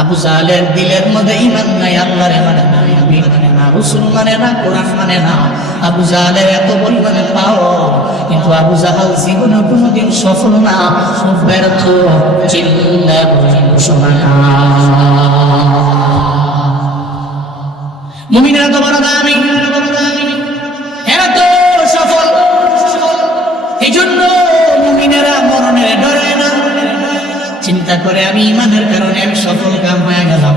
আবু জাহেলের দিলের মধ্যে ঈমান নাই, আল্লাহরে মানে না, নবী মানে না, রাসূল মানে না, কোরআন মানে না। আবু জাহেলের এত পরিমাণে পাওয়ার, কিন্তু আবু জাহেল জীবনে কোনোদিন সফল না, ব্যর্থ। চিল্লা ঘোষণা। মুমিনেরা তো বড় দামি, এরা তো সফল। এই জন্য মুমিনেরা মরণের ডরে না, চিন্তা করে আমি ঈমানের কারণে আমি সফল কাম হয়ে গেলাম।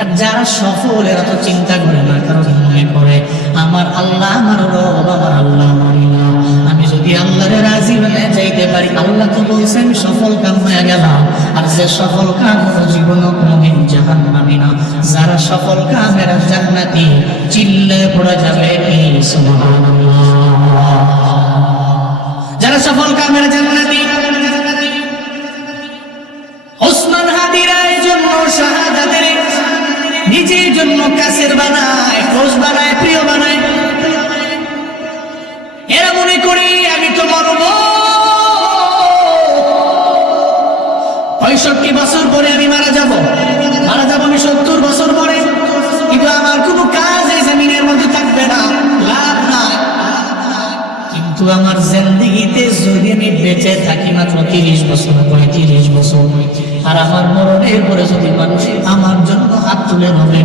আর যারা সফল এরা তো চিন্তা করে না, কারণ মনে করে আমার আল্লাহ আমার রব, আমার আল্লাহ আমার ইলাহ। আমি যদি আল্লাহরে রাজি হয়ে যাইতে পারি, আল্লাহ তো বলছে আমি সফল কাম হয়ে গেলাম। আর যে সফল কাম জীবনও কোনোদিন জাহান্নামী না। যারা সফল কাম এরা জান্নাতি। চিল্লে পড়া যাবে সুবহানাল্লাহ। যারা সফল কাম এরা জান্নাতি। ওসমান হাদিরা এই জন্য শাহাদাতের নিজের জন্য কাছের বানায়, ক্লোজ বানায়, প্রিয় বানায়। এরা মনে করি আমি তো মরব, 65 বছর পরে আমি মারা যাব আমি 70 বছর পরে, কিন্তু আমার কোনো কাজ এই জমিনের মধ্যে থাকবে না, লাভ নাই। কিন্তু আমার জিন্দেগিতে যদি আমি বেঁচে থাকি মাত্র 30 বছর, 35 বছর, আর আমার মরণের পরে যদি মানুষ আমার জন্য হাত তুলে হবে,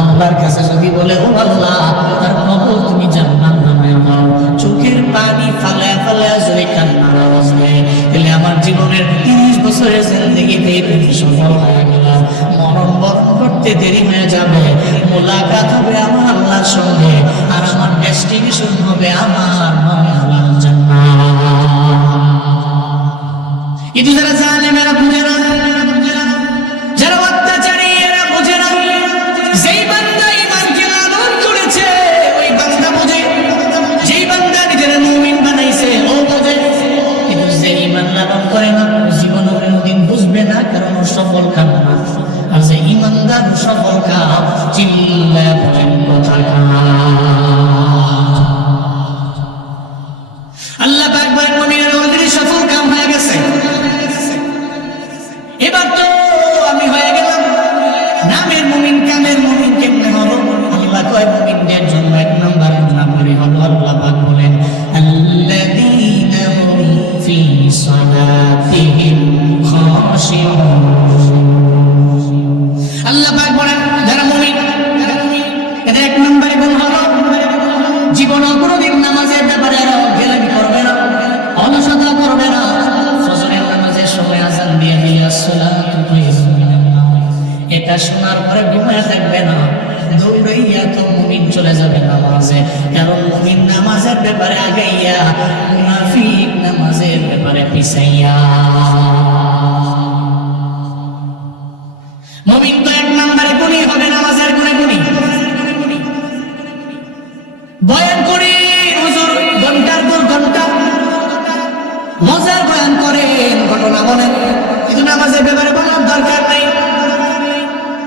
আল্লাহর কাছে যদি বলে ও আল্লাহ তার কবর তুমি জান্নাত বানায় দাও, চোখের পানি ফালায়া ফালায়া যদি কান্নার আওয়াজ দেয়, তাহলে আমার জীবনের 30 বছরের জিন্দেগিতে তুমি সফল হয়ে গেলাম। মরণ বরণ করতে দেরি হয়ে যাবে, মোলাকাত হবে আমার আল্লাহর সঙ্গে, আর আমার ডেস্টিনেশন হবে আমার মনোয়ার জান্নাত। কিন্তু যারা জালেম এরা বুঝে না, যারা অত্যাচারী এরা বুঝে না। যেই বান্দা ঈমানকে লালন করেছে ওই বান্দা বুঝে, যেই বান্দা নিজের মুমিন বানাইছে ও বুঝে। কিন্তু যে ঈমান লালন করে না জীবনে কোনোদিন বুঝবে না, কারণ ও সফল কাম না। আর যে ঈমানদার সফল কাম, চিল্লা বলেন কোথাকার। আল্লাহ পাক বলেন মুমিনের অলরেডি সফল কাম হয়ে গেছে, এবার তো আমি হয়ে গেলাম নামের মুমিন, কামের মুমিন। কেমনে হলো? আল্লাহ কয় মুমিনদের জন্য 1 নম্বর নাম্বারই হলো, আল্লাহ পাক বলেন আল্লাযীনা হুম ফি সালাতিহিম খাশিউন। আল্লাহ পাক বলেন যারা মুমিন এদের 1 নম্বরই গুণ হলো জীবনে কোনোদিন নামাজের ব্যাপারে গেলামি করবে না, অলসতা করবে না। ফজরের নামাজের সময় আযান দিয়ে দিলে আসসালাতু খায়রুম মিনান নাওম, এটা শোনার পরে ঘুমিয়ে থাকবে না, দৌড়াইয়া তো মুমিন চলে যাবে নামাজে। কারণ মুমিন নামাজের ব্যাপারে আগাইয়া, মুনাফিক নামাজের ব্যাপারে পিছাইয়া। মুমিন তো 1 নম্বরে গুণী হবে, নামাজের গুণে গুণী। বয়ান করি হুজুর ঘন্টার পর ঘন্টা মজার বয়ান করেন, ঘটনা বলেন, কিন্তু নামাজের ব্যাপারে বলার দরকার নেই।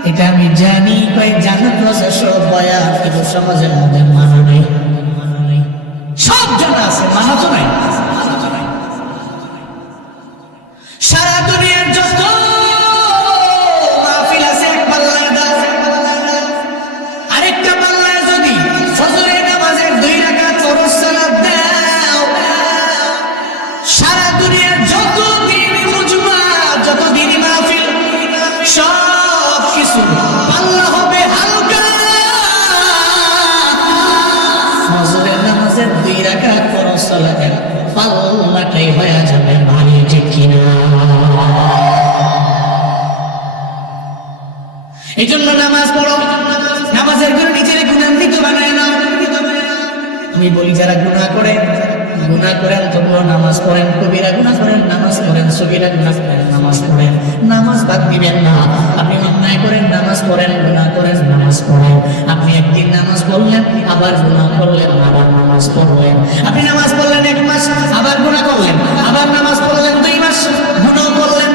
এটা আমি জানি, জানার রোজা সব বয়ান, কিন্তু সমাজের মধ্যে মানা নেই। সব জানা আছে, মানা তো নাই। সারা দুনিয়ার যত মাহফিল আছে এক পাল্লায় দাও, আরেকটা পাল্লায় যদি ফজরের নামাজের 2 রাকাত ফরজ সালাত দাও, সারা দুনিয়ার যত দিন মুজমা, যত দিন মাহফিল, সব কিছু পাল্লা হবে হালকা। ফজরের নামাজের 2 রাকাত ফরজ সালাতের পাল্লাটাই হয়ে যাবে ভারী, ঠিক কিনা? এই জন্য নামাজ পড়ো, নামাজের করে নিজের গুণান্বিত বানায় না। আমি বলি যারা গুনাহ করেন তবুও নামাজ পড়েন, কবিরা গুনাহ করেন নামাজ পড়েন, সগীরা গুনাহ করেন নামাজ পড়েন, নামাজ বাদ দিবেন না। আপনি অন্যায় করেন নামাজ পড়েন, গুনাহ করেন নামাজ পড়েন। আপনি একদিন নামাজ পড়লেন, আবার গুনাহ করলেন, আবার নামাজ পড়লেন। আপনি নামাজ পড়লেন 1 মাস, আবার গুনাহ করলেন, আবার নামাজ পড়লেন 2 মাস, গুনাহ করলেন।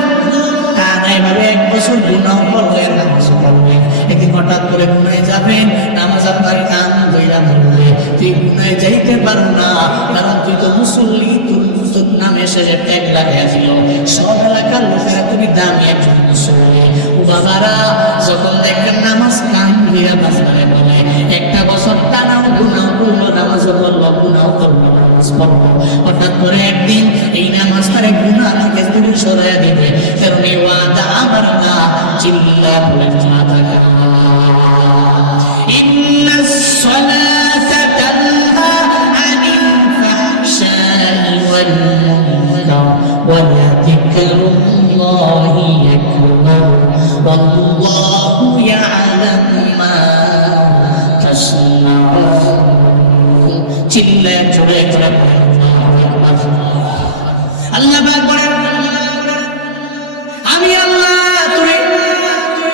এইভাবে 1 বছর গুনাহ করলেন, নামাজ পড়লেন। একদিন হঠাৎ করে গুনাহে যাবেন, নামাজ আপনার কান ধইরা ধরবে, তুই গুনাহে যাইতে পারো না, কারণ তুই তো মুসল্লি, তোর নামে সে ট্যাগ লাগাইয়া দিল। সব এলাকার লোকেরা তুমি দামি একজন মুসল্লি, বাবারা যখন দেখেন নামাজ কান দিয়া বাজারে বলে একটা বছর টানাও গুনাহ করলো, নামাজ পড়লো, গুনাহ করলো, নামাজ পড়লো, হঠাৎ করে একদিন এই নামাজ তারে গুনাহ থেকে দূরে সরাইয়া দিবে। কারণ এই ওয়াদা আমার না, চিল্লা বলে ওয়াদা ইন্নাস সালাতা তানহা আনিল ফাহশাই ওয়াল মুনকার ওয়া যিকরুল্লাহি আকবার ওয়াল্লাহু ইয়ালামু মা তাসনাউন। চিল্লা জোরে জোরে আল্লাহ পাক বলেন, আমি আল্লাহ তুই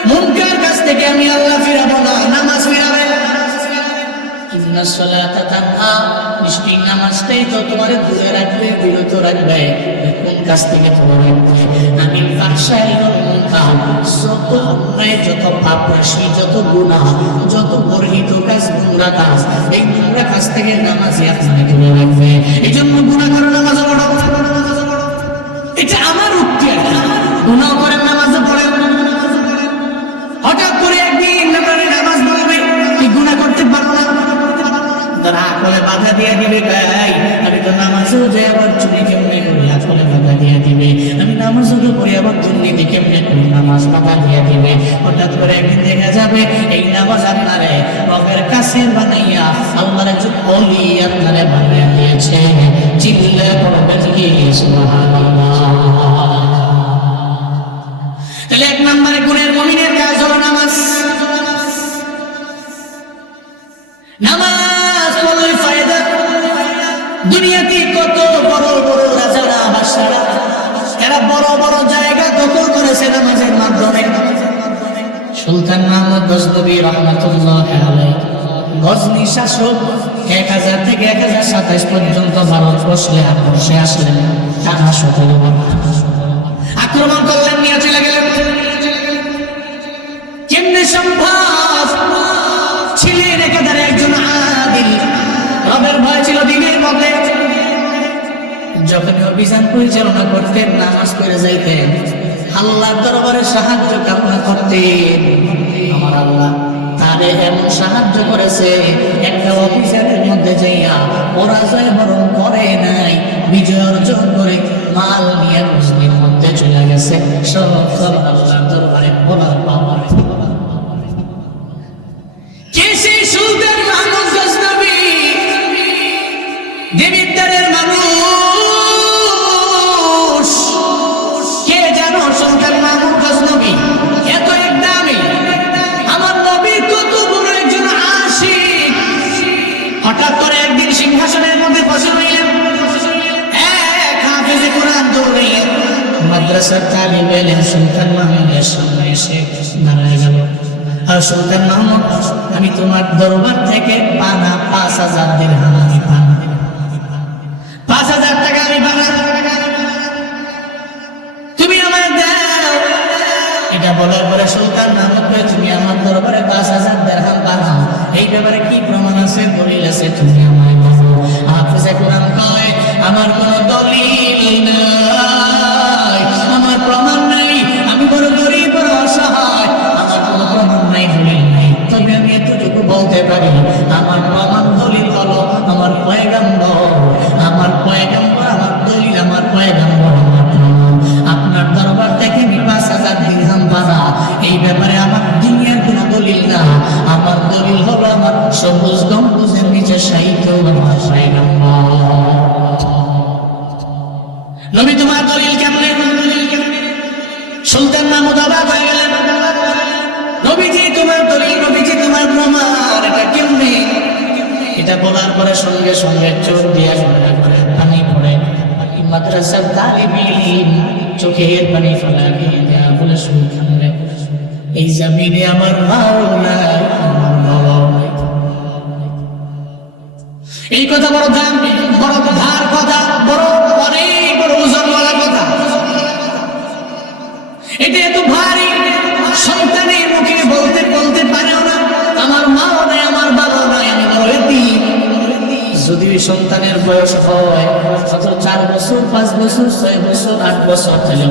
মুনকার কাছ থেকে আমি আল্লাহ ফিরাবো না, নামাজ ফিরাবে। ইন্নাস সালাতা তানহা, নিশ্চয়ই নামাজটাই তো তোমার দূরে রাখবে, বিরত রাখবে। কোন কাছ থেকে তোমার রাখবে? আনিল ফাহশাই ওয়াল মুনকার, যত অন্যায়, যত পাপ রাশি, যত গুনাহ, যত গর্হিত কাজ, নোংরা কাজ, এই নোংরা কাজ থেকে নামাজই আপনাকে দূরে রাখবে। এই জন্য গুনাহ করে নামাজ পড়ো, এটা আমার উক্তি। গুনাহ করেন, নামাজে পড়েন। হঠাৎ করে একদিন নামাজ বলবে তুই গুনাহ করতে পারো না, তারা আকলে বাধা দিয়ে দিবে, ভাই আমি তো নামাজও যাই আবার চুরি কেমনে করি, আকলে বাধা দিয়ে দিবে। আমি নামাজও তো পড়ি আবার দুর্নীতি কেমনে করি, নামাজ বাধা দিয়ে দিবে। হঠাৎ করে একদিন দেখা যাবে এই নামাজ আপনারে রবের কাছে বানাইয়া আল্লাহর একজন ওলি আপনারে বানিয়ে দিয়েছে। চিল্লা পড়বেন কি সুবহানাল্লাহ। তাহলে এক নম্বরে গুণের মুমিনের কাজ হলো নামাজ। নামাজ পড়লে ফায়দা। দুনিয়াতে কত বড় বড় রাজারা, বাদশারা, এরা বড় বড় জায়গা দখল করেছে নামাজের মাধ্যমে। সুলতান মাহমুদ গজনবী রাহমাতুল্লাহ আলাইহি, গজনী শাসক 1000 থেকে 1027 পর্যন্ত ভারতবর্ষে আসলেন। টানা 17 বছর আক্রমণ করলেন, নিয়ে চলে গেলেন। কেমনে সম্ভব? ছিলেন একেবারে একজন আদিল, রবের ভয় ছিল দিনের মধ্যে। যখন অভিযান পরিচালনা করতেন, নামাজ পড়ে যাইতেন, আল্লাহর দরবারে সাহায্য কামনা করতেন। আমার আল্লাহ তারে এমন সাহায্য করেছে, একটা অভিযানের মধ্যে যাইয়া পরাজয় বরণ করে নাই, বিজয় অর্জন করে মাল নিয়ে মুসলিম মধ্যে চলে গেছে। সব আল্লাহর দরবারে বলার পাওয়ার। কে সেই সুলতান মাহমুদ গজনবী? দেবিদ্বারের মানুষ। কে জানো সুলতান মাহমুদ গজনবী? এত এক দামি, আমার নবীর কত বড় একজন আশিক। হঠাৎ করে একদিন সিংহাসনের মধ্যে বসে রইলেন। এক হাফেজে কোরআন দৌড়িয়ে মাদ্রাসার তালিব ইলম সুলতান মাহমুদের সামনে এসে দাঁড়ায় গেল। আর সুলতান মাহমুদ, আমি তোমার দরবার থেকে পানা 5000 দিরহাম আমি পানা, 5000 টাকা আমি পানা, তুমি আমায় দাও। এটা বলার পরে সুলতান মাহমুদ কয়, তুমি আমার দরবারে 5000 দিরহাম পাঠাও, এই ব্যাপারে কি প্রমাণ আছে, দলিল আছে, তুমি আমায় বলো। হাফেজে কোরআন কয়, আমার কোনো দলিল নাই, আমার প্রমাণ নাই, আমি বড় গরিব, বড় অসহায়, আমার কোনো প্রমাণ নাই, দলিল নাই। তবে আমি এতটুকু বলতে পারি, আমার প্রমাণ দলিল হলো আমার পয়গম্বর, আমার পয়গম্বর, আমার দলিল, আমার পয়গম্বর, আমার প্রমাণ। আপনার দরবার থেকে আমি 5000 দিরহাম পানা, এই ব্যাপারে আমার দুনিয়ার কোনো দলিল না। আমার দলিল হলো আমার সবুজ গম্বুজের নিচে শায়িত আমার পয়গম্বর। নবী তোমার দলিল কেমনে? সুলতান মাহমুদ অবাক হয়ে গেলেন। নবীজি তোমার দলিল, নবীজি তোমার প্রমাণ, এটা কেমনে? এটা বলার পরে সঙ্গে সঙ্গে চোখ দিয়ে পানি পড়ে। মাদ্রাসার তালিব ইলম চোখের পানি ফেলাবি বলে, সুলতান রে, এই জমিনে আমার মাও নাই, আমার বাবাও নাই। এই কথা বড় দাম, বড় ধার কথা, বড় অনেক বড় ওজনওয়ালা কথা। এটা এত ভারী, সন্তানের মুখে বলতে পারেও না, আমার মাও নাই, আমার বাবাও নাই, আমি বড় এতিম। যদি সন্তানের বয়স হয় অত 4 বছর 5 বছর 6 বছর 8 বছর তাহলে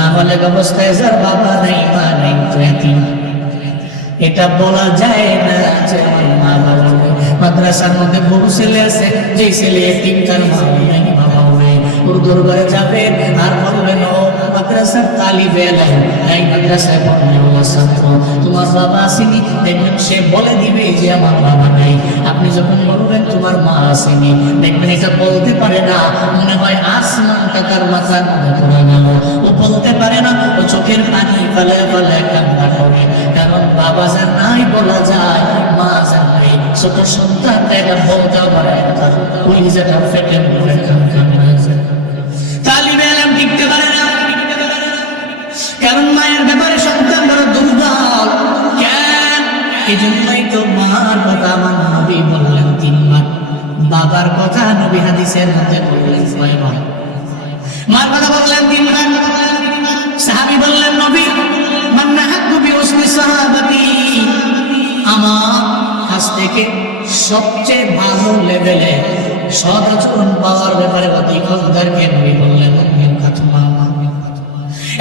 নাবালেগ অবস্থায় যার বাবা নাই মা নাই তো এতিম। এটা বলা যায় না যে আমার মা বাবা নেই। মাদ্রাসার মধ্যে বহু ছেলে আছে, যে ছেলে এতিম তার মা নাই বাবা নেই, ওর দরবারে যাবেন আর বলবেন ও মাদ্রাসার তালিবে এলেন, এই মাদ্রাসায় পড়নে ছাত্র, তোমার বাবা আসেনি? দেখবেন সে বলে দিবে যে আমার বাবা নাই। আপনি যখন বলবেন তোমার মা আসেনি, দেখবেন এটা বলতে পারে না, মনে হয় আসমানটা তার মাথার মধ্যে পড়ে গেল। ও বলতে পারে না, ও চোখের পানি ফেলে ফেলে কান্না করে, কারণ বাবা যার নাই বলা যায়, মা যার নাই। ছোট সন্তান এটা বলতেও পারে না, তার কলিজাটা ফেটে পড়ে কান্না যায়। তালিবে এলেন টিকতে পারে না, কারণ মায়ের ব্যাপারে সন্তান বড় দুর্বল। কেন? এই জন্যই তো মার কথা আমার নবী বললেন 3 বার, বাবার কথা নবী হাদিসের মধ্যে বললেন 6 বার। মার কথা বললেন 3 বার। সাহাবী বললেন নবী মান নাহাক্কু বিউসমি সাহাবাতি, আমার কাছ থেকে সবচেয়ে ভালো লেভেলে সদাচরণ পাওয়ার ব্যাপারে অধিকারকে নবী বললেন তোমার মা।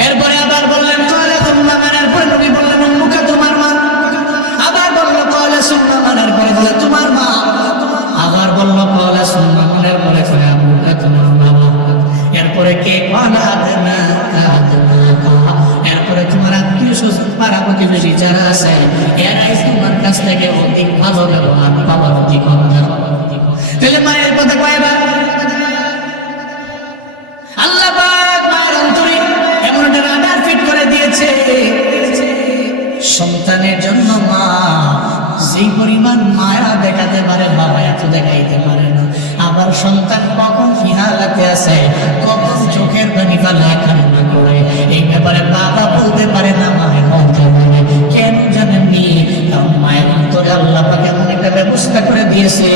এরপরে আবার বললেন কয়লা সুন্নাহ মানার পরে নবী বললেন উম্মুকা তোমার মা। আবার বলল কয়লা সুন্নাহ মানার পরে বলে তোমার মা। আবার বলল কয়লা সুন্নাহ মানার পরে বলে উম্মুকা তোমার বাবা। এরপরে কে কয়লা আদনা এরপরে তোমার আত্মীয় স্বজন পাড়া প্রতিবেশী যারা আছে এরাই তোমার কাছ থেকে অধিক ভালো ব্যবহার পাওয়ার অধিকার। তাহলে মায়ের কথা কয়বার? আল্লাহ পাক মায়ের অন্তরে এমন একটা রাডার ফিট করে দিয়েছে, সন্তানের জন্য মা যেই পরিমাণ মায়া দেখাতে পারে বাবা এত দেখাইতে পারে না। আবার সন্তান কখন কি হালাতে আছে, কখন চোখের পানি ফেলা কান্না করে, এই ব্যাপারে বাবা বলতে পারে না, মায়ের বলতে পারে। কেন জানেননি? কারণ মায়ের অন্তরে আল্লাহ পাক এমন একটা ব্যবস্থা করে দিয়েছে,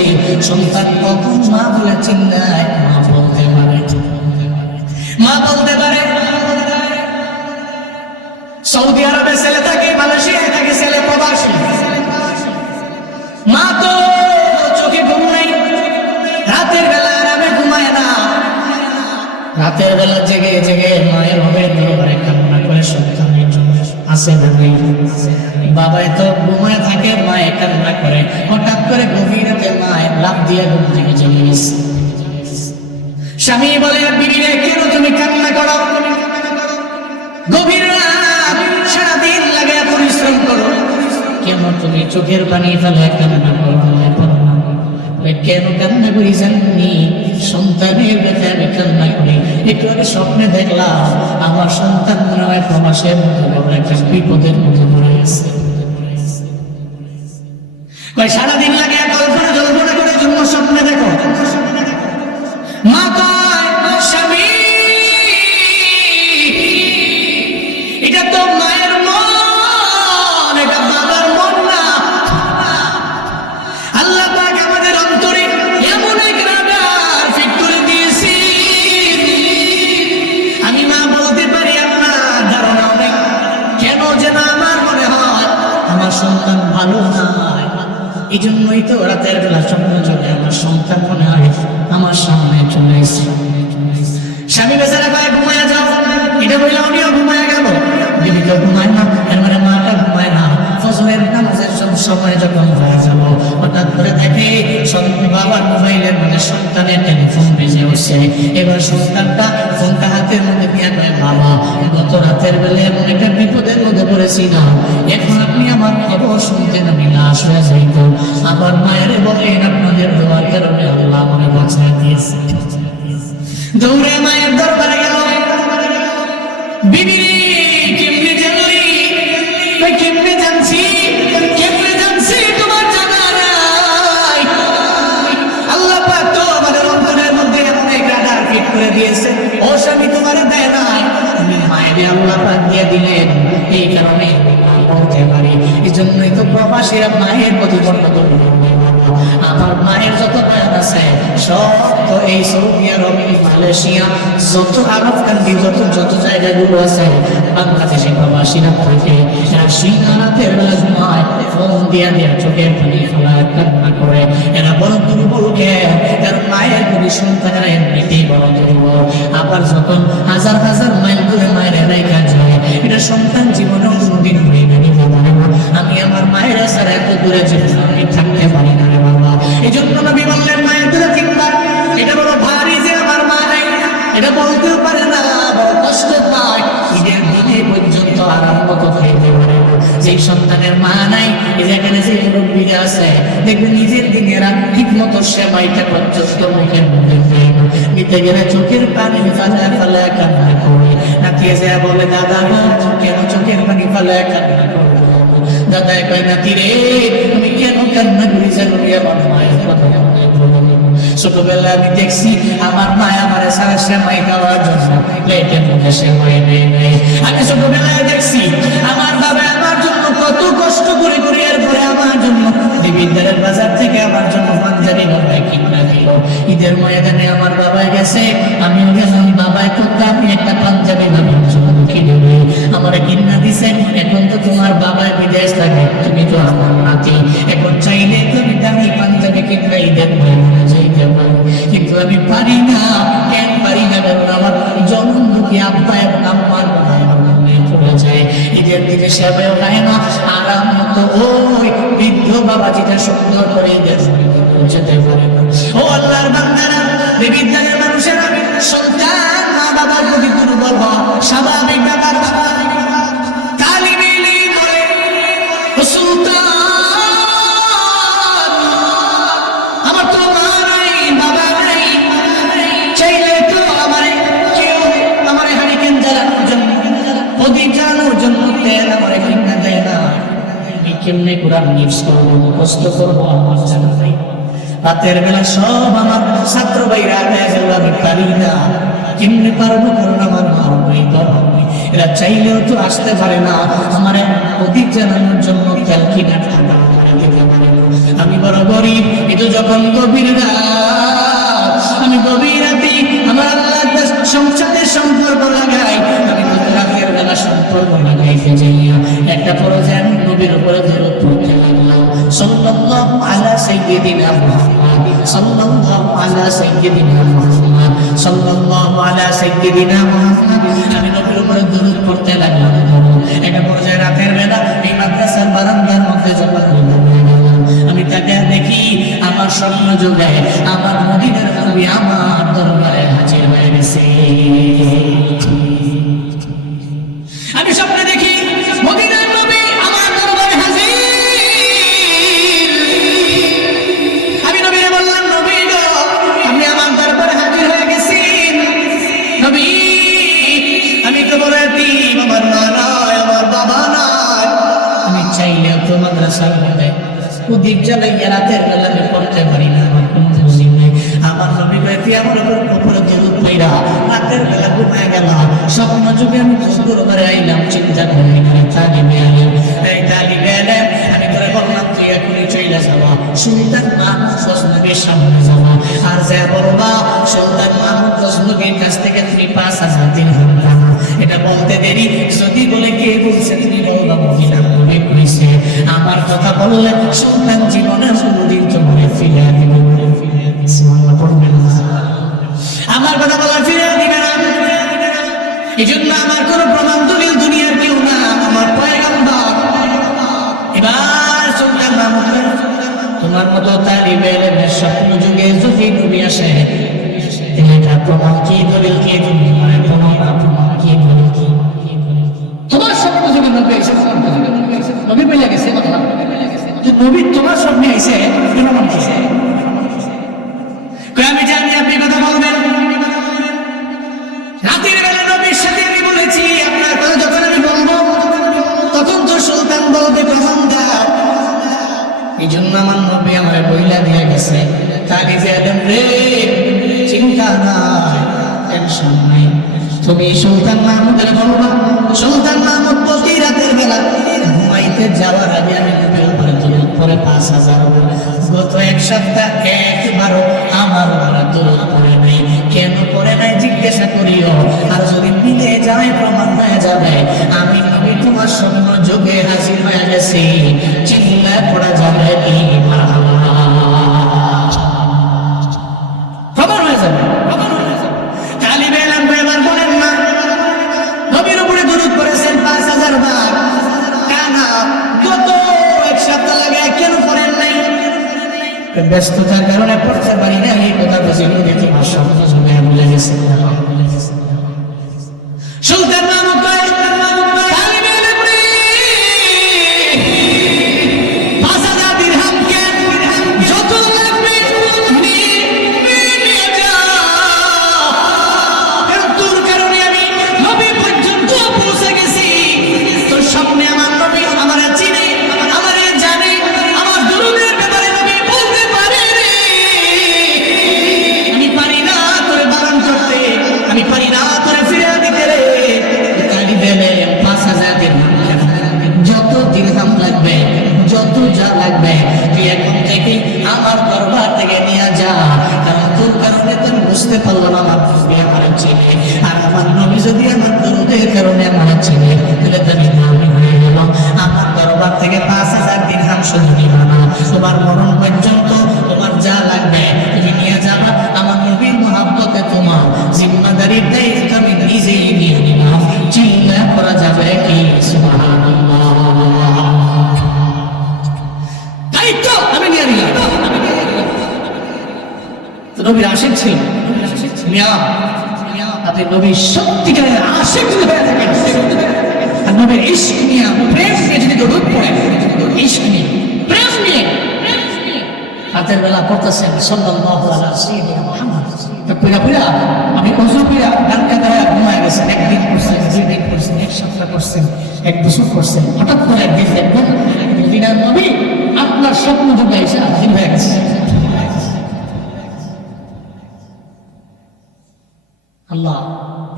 সন্তান কখন মা বলে চিন্তায় মা বলতে পারে, মা বলতে পারে। সৌদি আরবে ছেলে থাকে, মালয়েশিয়ায় থাকে ছেলে প্রবাসী, মা তো চোখে ঘুম নাই, রাতের বেলা আরামে ঘুমায় না, রাতের বেলা জেগে জেগে মায়ের হবে দরবারে কান্না করে সন্তানের জন্য আসে না নেই। বাবাই তো ঘুমায় থাকে, মায়ে কান্না করে, হঠাৎ করে গভীর রাতে মায়ের লাফ দিয়ে ঘুম থেকে জেগে গেছে। স্বামী বলে বিবিরে কেন তুমি কান্না করো? গভীর রাত সারাদিন লাগে পরিশ্রম করো, কেন তুমি চোখের পানি ফেলে কান্না করো? কেন কান্না করি জানি? সন্তানের ব্যথা আমি কান্না করি। একটু আগে স্বপ্নে দেখলাম আমার সন্তান মনে হয় প্রবাসের মধ্যে বড় একটা বিপদের মধ্যে পড়ে গেছে। সারাদিন লাগে কল্পনা জল্পনা করে জন্য স্বপ্নে দেখো। মা কয় স্বামী এটা তো মায়ের মন, এটা বাবার মন না। আল্লাহ পাক আমাদের অন্তরে এমন এক রাডার ফিট করে দিয়েছে, আমি মা বলতে পারি আপনার ধারণা অনেক। কেন যেন আমার মনে হয় আমার সন্তান ভালো নয়, এই জন্যই তো রাতের বেলা স্বপ্ন চলে আমার সন্তান মনে হয় আমার সামনে চলে এসে। স্বামী বেচারা কয় ঘুমায় যাও, এটা বললে উনিও ঘুমায় গেল, বিবি তো ঘুমায় না, এর মানে মাটা ঘুমায় না। ফজরের নামাজের সময় যখন হয়ে যাব হঠাৎ করে দেখে বাবার মোবাইলের মধ্যে সন্তানের টেলিফোন বেজে উঠছে। এবার সন্তানটা ফোনটা হাতের মধ্যে নিয়ে কয় বাবা গত রাতের বেলা এমন একটা বিপদের মধ্যে পড়েছি না, এখন আপনি আমার খবর শুনতেন আমি লাশ হয়ে যাইত। আবার মায়ের বলেন আপনাদের দোয়ার কারণে আল্লাহ আমাকে বাঁচিয়ে দিয়েছে। দৌড়ে মায়ের দরবারে গেল, বিবি কেমনে জানলি? কেমনে জানছি, কেমনে জানছি তোমার জানা নাই। আল্লাহ পাক তো আমাদের অন্তরের মধ্যে এমন এক রাডার ফিট করে দিয়েছে, ও স্বামী তোমার দেয় নাই, তুমি মায়ের আল্লাহ পাক দিয়ে দিলেন। এই কারণে বলতে পারি, এই জন্যই তো প্রবাসীরা মায়ের প্রতি বর্ণনা। আমার মায়ের যত মায়া আছে সব তো এই সৌদি আরব, মালয়েশিয়া, যত আরব কান্ট্রি, যত জায়গাগুলো আছে বাংলাদেশে প্রবাসীরা থাকে, এরা রাতের বেলা ঘুমায়, ফোন দিয়া দিয়া চোখের পানি ফেলা কান্না করে। এরা বড় দুর্বল কারণ মায়ের প্রতি সন্তানেরা এমনিতেই বড় দুর্বল। আবার যখন হাজার হাজার মাইল দূরে মায়ের রেখা যায়, এটা সন্তান জীবনে কোনোদিন মেনে নিতে পারে না। আমি আমার মায়ের ছাড়া এত দূরে জীবন আমি থাকতে পারি না রে বাবা। এই জন্য নবী বললেন মায়ের দূরে চিন্তা, এটা বড় ভারী যে আমার মা নাই, এটা বলতেও পারে না, বড় কষ্ট পায়। ঈদের দিনে পর্যন্ত আরাম মতো খেতে পারে না। যেই সন্তানের মা নাই, এই যেখানে যে মুরব্বীরা আছে দেখবেন নিজের দিনে রাত ঠিক মতো সেবাইটা পর্যন্ত মুখের মধ্যে নিতে গেলে চোখের পানি ফালা ফালা কান্না করে, নাতিয়ে যায় বলে দাদা কেন চোখের পানি ফালা কান্না করে? দাদা কয় নাতি রে তুমি কেন কান্না করি জানো? আমার মায়ের কথা ছোটবেলা আমি দেখছি আমার মা আমার সারা সেমাই খাওয়ার জন্য প্লেটের মধ্যে সেমাই নেই। আমি ছোটবেলায় দেখছি আমার বাবা আমার জন্য কত কষ্ট করে করে, এরপরে আমার জন্য বিদ্যালয়ের বাজার থেকে আমার জন্য পাঞ্জাবি নয় কিনা দিল। ঈদের ময়দানে আমার বাবা গেছে, আমিও গেলাম, বাবাই তো আমি একটা পাঞ্জাবি নামের জন্য কিনে দিই, আমার কিনা দিছে। এখন তো তোমার বাবা বিদেশ থাকে, তুমি তো আমার নাতি, এখন চাইলে তুমি দামি পাঞ্জাবি কিনবে ঈদের ময়দানে যাইতে পারো, কিন্তু আমি পারি না। কেন পারি না? কারণ আমার জন্মদুঃখী আব্বা এবং আম্মার কথা আমার মনে পড়ে যায়। ঈদের দিনে সেবাও হয় না, আরাম মতো ওই বৃদ্ধ বাবা যেটা সুন্দর করে ঈদের যেতে পারে না। ও আল্লাহর বান্দারা, বিদ্যালয়ের মানুষেরা সন্তান মা বাবার প্রতি দুর্বল হওয়া স্বাভাবিক ব্যাপার। তালিবে ইলম বলে সুলতান আমার তো মা নাই বাবা নাই, চাইলে তো আমার কেউ আমার হারিকেন জ্বালানোর জন্য প্রদীপ জ্বালানোর জন্য তেল আমার কিনা দেয় না। আমি কেমনে কোরআন নিউজ করবো, মুখস্থ করবো, আমার জানা নাই। রাতের বেলা সব আমার ছাত্র ভাইরা আমি পারি না, কেমনে পারবো? কারণ আমার মা নেই, বাবা নেই, এরা চাইলেও তো আসতে পারে না আমার প্রদীপ জ্বালানোর জন্য তেল কিনা টাকা আমি বড় গরিব। কিন্তু যখন গভীর রাত, আমি গভীর রাতে আমার আল্লাহর সংসারের সম্পর্ক লাগাই, আমি তো রাতের বেলা সম্পর্ক লাগাইতে যাই। একটা পর্যায়ে আমি নবীর উপরে দরুদ পড়তে লাগলাম, সাল্লাল্লাহু আলা সাইয়্যিদিনা মুহাম্মদ, সাল্লাল্লাহু আলা সাইয়্যিদিনা মুহাম্মদ, সাল্লাল্লাহু আলা সাইয়্যিদিনা মুহাম্মদ। আমি নবীর উপরে দরুদ পড়তে লাগলাম। একটা পর্যায়ে রাতের বেলা এই মাদ্রাসার বারান্দার মধ্যে যখন আমি তাকে দেখি, আমার স্বপ্ন যোগে আমার মদিনার নবী আমার দরবারে হাজির হয়ে গেছে। আমি স্বপ্নে দেখি মদিনার নবী আমার দরবারে হাজির। আমি নবীকে বললাম, নবী গো আপনি আমার দরবারে হাজির হয়ে গেছেন। নবী আমি তো বড় এতিম, আমার মা নাই, আমার বাবা নাই, আমি চাইলেও তো মাদ্রাসার মধ্যে প্রদীপ জ্বালাইয়া রাতের বেলা আমি পড়তে পারি না, আমার কোনো নসিব নেই। আমার নবী কয়েকটি আমার উপরে দরুদ পড়া রাতের বেলা ঘুমায় গেল। স্বপ্ন যুগে আমি দরবারে আইলাম, চিন্তা করি তালিবে আলেম, এই তালিবে আলেম। আমি করে বললাম তুই এখনই চলে যাবা, সুলতান মাহমুদ গজনবীর সামনে যাবা, আর যা বলবা সুলতান মাহমুদ গজনবীর কাছ থেকে তুমি 5,000 দিরহাম পাবা। এটা বলতে দেরি, যদি বলে কে বলছে তুমি বলবা মদিনা নবী কইছে। আমার কথা বললে সুলতান জীবনে কোনদিন তোমারে ফিরে দিবে না, সুবহানাল্লাহ পড়বেন না। আমার কথা বলা ফিরে দিবে না। এই জন্য আমার কোনো প্রমাণ দলিল দুনিয়ার কেউ না, আমার পয়গম্বর। এবার সুলতান মাহমুদ তোমার মতো তালিবে ইলমের স্বপ্ন যুগে যদি নবী আসে, এটা প্রমাণ কি দলিল কি? প্রমাণ কি দলিল কি? তোমার স্বপ্ন যুগে নবী এসে, নবী পেলে গেছে কথা, নবী তোমার স্বপ্নে আইসে, প্রমাণ কিসে? আমি জানি আপনি কথা বলবেন। রাতের বেলা নবীর সাথে আমি বলেছি, আপনার কথা যখন আমি বলবো তখন তো সুলতান বলবে প্রমাণ দাও। এই জন্য আমার নবী আমার বইলা দিয়ে গেছে, তালিবে আলেম রে চিন্তা নাই, টেনশন নাই, তুমি সুলতান মাহমুদের বলবা। সুলতান মাহমুদ প্রতি রাতের বেলা ঘুমাইতে যাওয়ার আগে আমি নবীর উপরে দরুদ পড়ে 5,000 গত এক সপ্তাহ একবারও আমার উপরে দরুদ পড়ে নাই। কেন পড়ে নাই জিজ্ঞাসা করিও, আর যদি মিলে যায় প্রমাণ হয়ে যাবে আমি নবী তোমার স্বপ্ন যোগে হাজির হয়ে গেছি। চিল্লায় পড়া যাবে ব্যস্ততার কারণে পড়তে পারি না, এই কথা বুঝে নিয়ে তোমার শব্দ শুনে ভুলে গেছে। সুলতান মাহমুদ আমার দরবার থেকে নিয়ে যা, কারণ তোর কারণে তো বুঝতে পারলাম আমার নবী আমার ছেলে, আর আমার নবী যদি আমার দরুদের কারণে আমার ছেলে, তাহলে তুমি নবী হয়ে গেল। আমার দরবার থেকে 5000 দিরহাম শুধু নিবা না, তোমার মরণ পর্যন্ত তোমার যা লাগবে তুমি নিয়ে যাবা। আমার নবীর মহব্বতে তোমার জিম্মাদারির দায়িত্ব আমি নিজেই নিয়ে নিলাম। চিন্তা করা যাবে কি? সুবহানাল্লাহ। দায়িত্ব আমি নিয়ে নিলাম। নবীর আশিক ছিল, আপনি নবীর সত্যিকারের আশিক হয়ে থাকেন, আর নবীর ইশক নিয়ে প্রেম নিয়ে যদি দরুদ পড়েন, ইশক নিয়ে প্রেম নিয়ে রাতের বেলা পড়তেছেন সাল্লাল্লাহু আলাইহি সাইয়্যিদিনা মুহাম্মদ, পুরা পুরা আমি ওযু কইরা ডানকা দাঁড়ায় ঘুমায় গেছেন, একদিন করছেন, 2 দিন করছেন, 1 সপ্তাহ করছেন, 1 বছর করছেন, হঠাৎ করে একদিন দেখবেন মদিনার নবী আপনার স্বপ্ন যুগে এসে হাজির হয়ে গেছে। আল্লাহ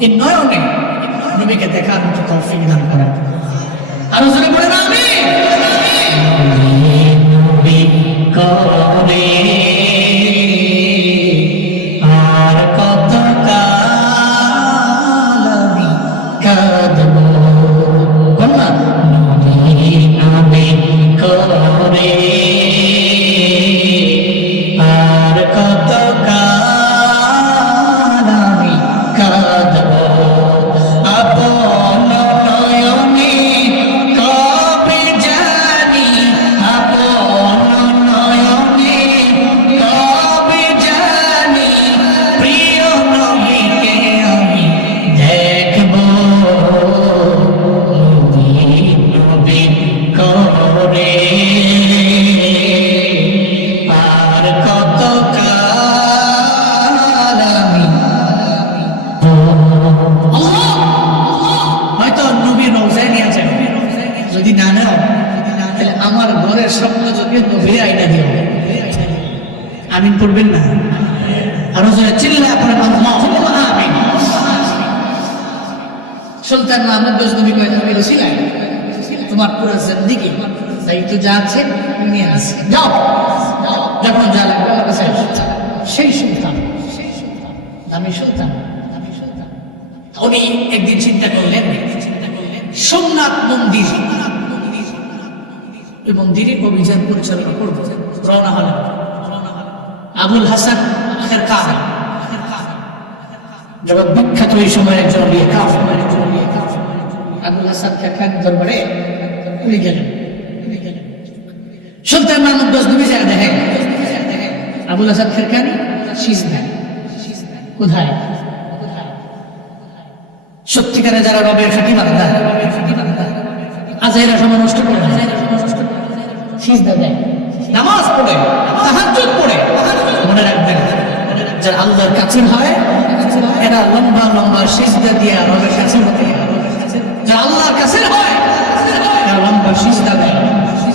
এই নয়নে নবীকে দেখার মতো তৌফিক দান করেন। আরো জোরে বলেন আমিন। নবী করে আর কত কাল আমি কাঁদব, বলনা নবী নবী করে আর কত কাল আমি কাঁদব, আপন নয়নে কবে জানি, আপন নয়নে কবে জানি প্রিয় নবীকে আমি দেখব, নবী নবী করে আর কত কাল আমি। হয়তো নবীর রওজায় নিয়ে যাবে, যদি না নাও তাহলে আমার ঘরের স্বপ্ন যদি নবীর আইনা দিও। আমিন পড়বেন না? আরো জোরে চিল্লায় আপনার আল্লাহুম্মা আমিন। সুলতান মাহমুদ গজনবী কয় নবী রসিলা তোমার পুরো জিন্দেগি দায়িত্ব যা আছে নিয়ে আসে, যাও যখন যা লাগবে আমার কাছে সেই সুলতান, আমি সুলতান। উনি একদিন চিন্তা করলেন সোমনাথ মন্দির, ওই মন্দিরে অভিযান পরিচালনা করবো। রওনা হলেন আবুল হাসান খেরকানি, জগৎ বিখ্যাত এই সময় একজন লেখক আবুল হাসান খেরকানি দরবারে উনি গেলেন। সুলতান মাহমুদ গজনবী যা দেখেন আবুল হাসান খেরকানি সিজদা, কোথায়? সত্যিকারে যারা রবের খাঁটি বান্দা, আজাইরা সময় নষ্ট করে সিজদা দেয়, নামাজ পড়ে, তাহাজ্জুদ পড়ে। মনে রাখবেন যারা আল্লাহর কাছে হয় এরা লম্বা লম্বা সিজদা দিয়ে রবের কাছে হতে, যারা আল্লাহর কাছে হয় এরা লম্বা সিজদা দেয়,